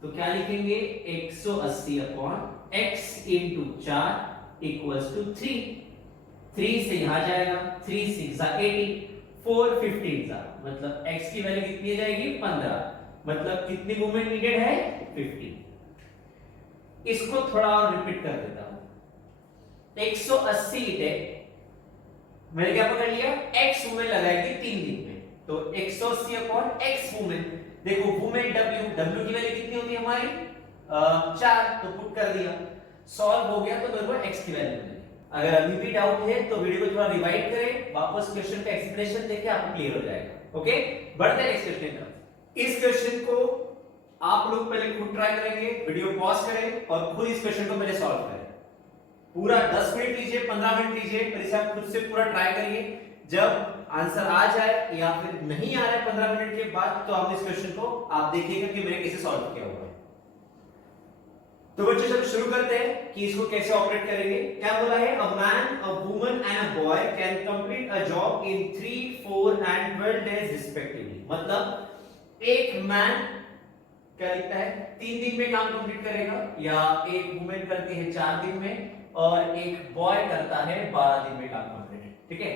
तो क्या लिखेंगे 180 अपॉन x × 4 इक्वल्स टू 3। 3 से यहां जाएगा, 3 6 80, 4 15 मतलब x की वैल्यू कितनी जाएगी 15, मतलब कितनी वुमेन नीडेड है 50। इसको थोड़ा और रिपीट कर देता हूं, 180 ईंटें मैंने क्या पकड़ लिया, x वुमेन लगाएगी 3 दिन में, तो 180 अपॉन x वुमेन। देखो वुमेन w की वैल्यू कितनी होती है हमारी 4, तो पुट कर दिया, सॉल्व हो गया, तो मेरे को x की वैल्यू मिली। अगर अभी भी डाउट है तो वीडियो को थोड़ा रिवाइड करें, वापस क्वेश्चन का एक्सप्लेनेशन देखें, आपको क्लियर हो जाएगा। ओके, बढ़ते हैं नेक्स्ट क्वेश्चन की। इस क्वेश्चन को आप लोग पहले खुद ट्राई करेंगे, वीडियो पॉज करें और खुद इस क्वेश्चन को पहले सॉल्व करें। पूरा 10 मिनट लीजिए, 15 मिनट लीजिए, फिर इसे आप खुद से पूरा ट्राई करिए। जब आंसर आ जाए या फिर नहीं आ रहा है 15 मिनट के बाद, तो आप इस क्वेश्चन को आप देखिएगा कि मैंने कैसे सॉल्व किया होगा। तो बच्चों सब शुरू करते हैं कि इसको कैसे ऑपरेट करेंगे। क्या बोला है, a man a woman and a boy can complete a job in 3 4 and 12 days respectively. मतलब एक मैन क्या लिखता है 3 दिन में काम कंप्लीट करेगा, या एक वुमेन करती है 4 दिन में, और एक बॉय करता है 12 दिन में काम कंप्लीट, ठीक है।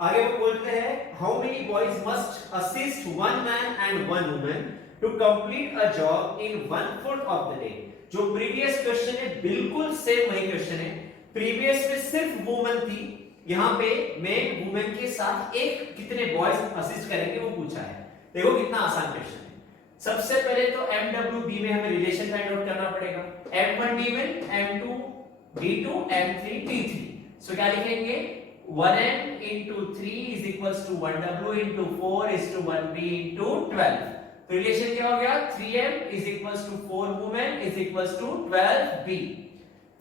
आगे वो बोलते हैं how many boys must assist 1 man and 1 woman to complete a job in 1/4 of the day. जो प्रीवियस क्वेश्चन है बिल्कुल सेम वही क्वेश्चन है, प्रीवियस में सिर्फ वुमन थी, यहां पे मेन वुमेन के साथ एक कितने बॉयज असिस्ट करेंगे वो पूछा है। देखो कितना आसान क्वेश्चन है। सबसे पहले तो MWB में हमें रिलेशन फाइंड आउट करना पड़ेगा, M1 D1 M2 D2 M3 D3। सो क्या लिखेंगे 1M into 3 is equals to 1W into 4 is to 1B into 12। तो रिलेशन क्या हो गया 3M is equals to 4 women is equals to 12B।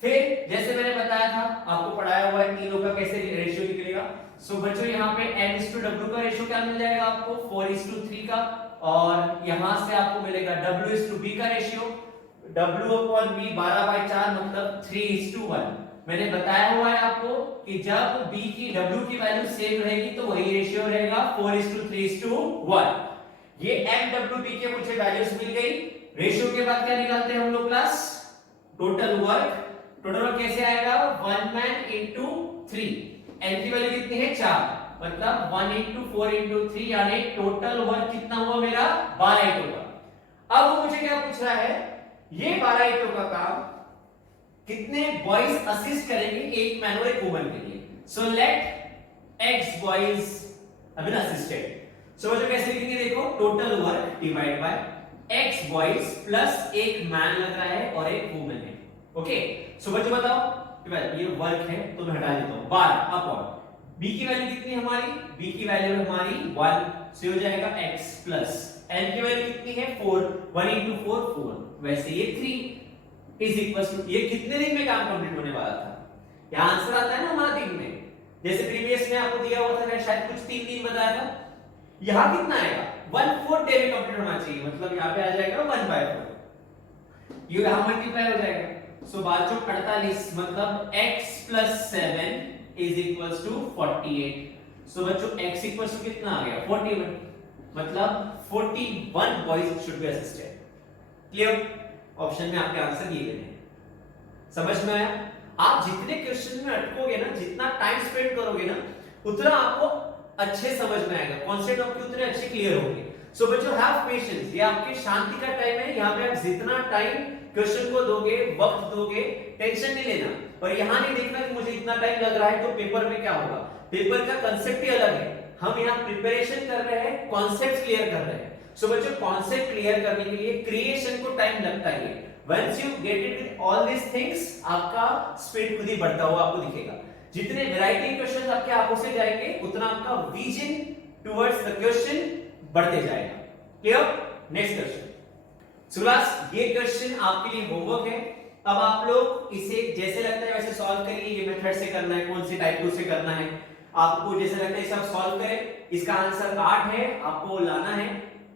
फिर जैसे मैंने बताया था, आपको पढ़ाया हुआ है तीनों का कैसे रेशियो निकलेगा। सो बच्चों यहाँ पे M/W का रेशियो क्या मिल जाएगा आपको 4:3 का, और यहां से आपको मिलेगा W/B का रेशियो, W/B 12/4 मतलब 3:1। मैंने बताया हुआ है आपको कि जब B की W की वैल्यू सेम रहेगी तो वही रेशियो रहेगा 4:3:1। ये MWB के मुझे वैल्यूज मिल गई। रेशियो के बाद क्या निकालते हैं हम लोग class, total work. Total work कैसे आएगा 1 मैन into 3, N की वैल्यू कितनी है 4, मतलब 1 into 4 into 3, यानी टोटल वर्क कितना हुआ मेरा 12 ईंटों का। अब वो मुझे क्या पूछ रहा है, ये 12 ईंटों का काम कितने बॉयज असिस्ट करेंगे, एक मैन और एक वुमन के लिए। So let x boys have been assisted. So बच्चों कैसे लिखेंगे, देखो total work divide by x boys plus एक मैन लग रहा है और एक वुमन है। ओके, सो बच्चों बताओ ये वर्क है तो मैं हटा देता हूं 12 अपॉन b की वैल्यू कितनी है हमारी, b की वैल्यू है हमारी 1, से हो जाएगा x प्लस l की वैल्यू कितनी है 4, 1 into 4 4, वैसे ये 3 इज इक्वल टू, ये कितने दिन में काम कंप्लीट होने वाला था, यहां आंसर आता है ना हमारा दिन में, जैसे प्रीवियस में आपको दिया हुआ था शायद कुछ 3 दिन बताया था, यहां कितना आएगा 1/4 डे में कंप्लीट होना चाहिए, मतलब यहां पे आ जाएगा 1/4, ये यहां मल्टीप्लाई हो जाएगा। सो बच्चों 48 मतलब x plus 7 is equals to 48। सो बच्चों x equals to कितना आ गया 41, मतलब 41 boys should be assisted। Clear, option में आपके आंसर दिए गए हैं, समझ में आया। आप जितने क्वेश्चन में अटकोगे ना, जितना टाइम स्पेंड करोगे ना, उतना आपको अच्छे समझ में आएगा, कॉन्सेप्ट आपके उतने अच्छे क्लियर होंगे। सो बच्चों हैव पेशेंस, ये आपके शांति का टाइम है, यहाँ पे आप जितना टाइम क्वेश्चन को दोगे, वक्त दोगे, टेंशन नहीं लेना, और यहाँ नहीं देखना कि मुझे इतना टाइम लग रहा है तो पेपर में क्या होगा, पेपर का कांसेप्ट ही अलग है, हम यहाँ प्रिपरेशन कर रहे हैं, कॉन्सेप्ट क्लियर कर रहे हैं। सो बच्चों कॉन्सेप्ट क्लियर करने के लिए क्रिएशन को टाइम लगता है, once you get it with all this things आपका स्पीड खुद ही बढ़ता हुआ आपको दिखेगा, जितने वैरायटी क्वेश्चंस आपके आंखों से जाएंगे उतना आपका विजन टुवर्ड्स द क्वेश्चन बढ़ते जाएगा। Clear, next question. So class ये क्वेश्चन आपके लिए होमवर्क है, अब आप लोग इसे जैसे लगता है वैसे सॉल्व करिए, ये मेथड से करना है, कौन सी टाइप 2 से करना है, आपको जैसे लगता है सब सॉल्व करें। इसका आंसर 8 है, आपको लाना है,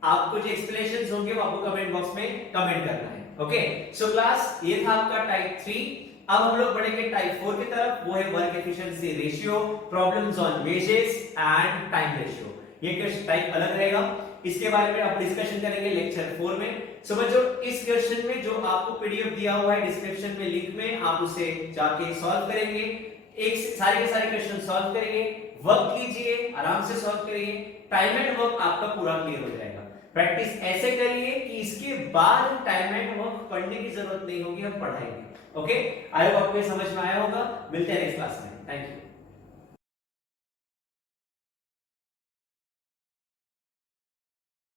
आपको जो एक्सप्लेनेशंस होंगे वो आपको कमेंट बॉक्स में कमेंट करना है। ओके, सो क्लास ये था आपका टाइप 3। अब हम लोग बढ़ेंगे टाइप 4 की तरफ, वो है work efficiency ratio, problems on wages and time ratio. ये क्वेश्चन टाइप अलग रहेगा, इसके बारे में आप डिस्कशन करेंगे लेक्चर 4 में। सो बच्चों इस क्वेश्चन में जो आपको पीडीएफ दिया हुआ है डिस्क्रिप्शन में लिंक में, आप उसे जाके सॉल्व करेंगे, एक सारे के सारे क्वेश्चन सॉल्व करेंगे, वर्क कीजिए, आराम से सॉल्व करिए, टाइम एंड वर्क आपका पूरा क्लियर हो जाएगा। प्रैक्टिस ऐसे करिए कि इसके बाद टाइम एंड वर्क पढ़ने की जरूरत नहीं होगी, हम पढ़ाएंगे। ओके, आई होप आपको समझ में आया होगा, मिलते हैं नेक्स्ट क्लास में, थैंक यू।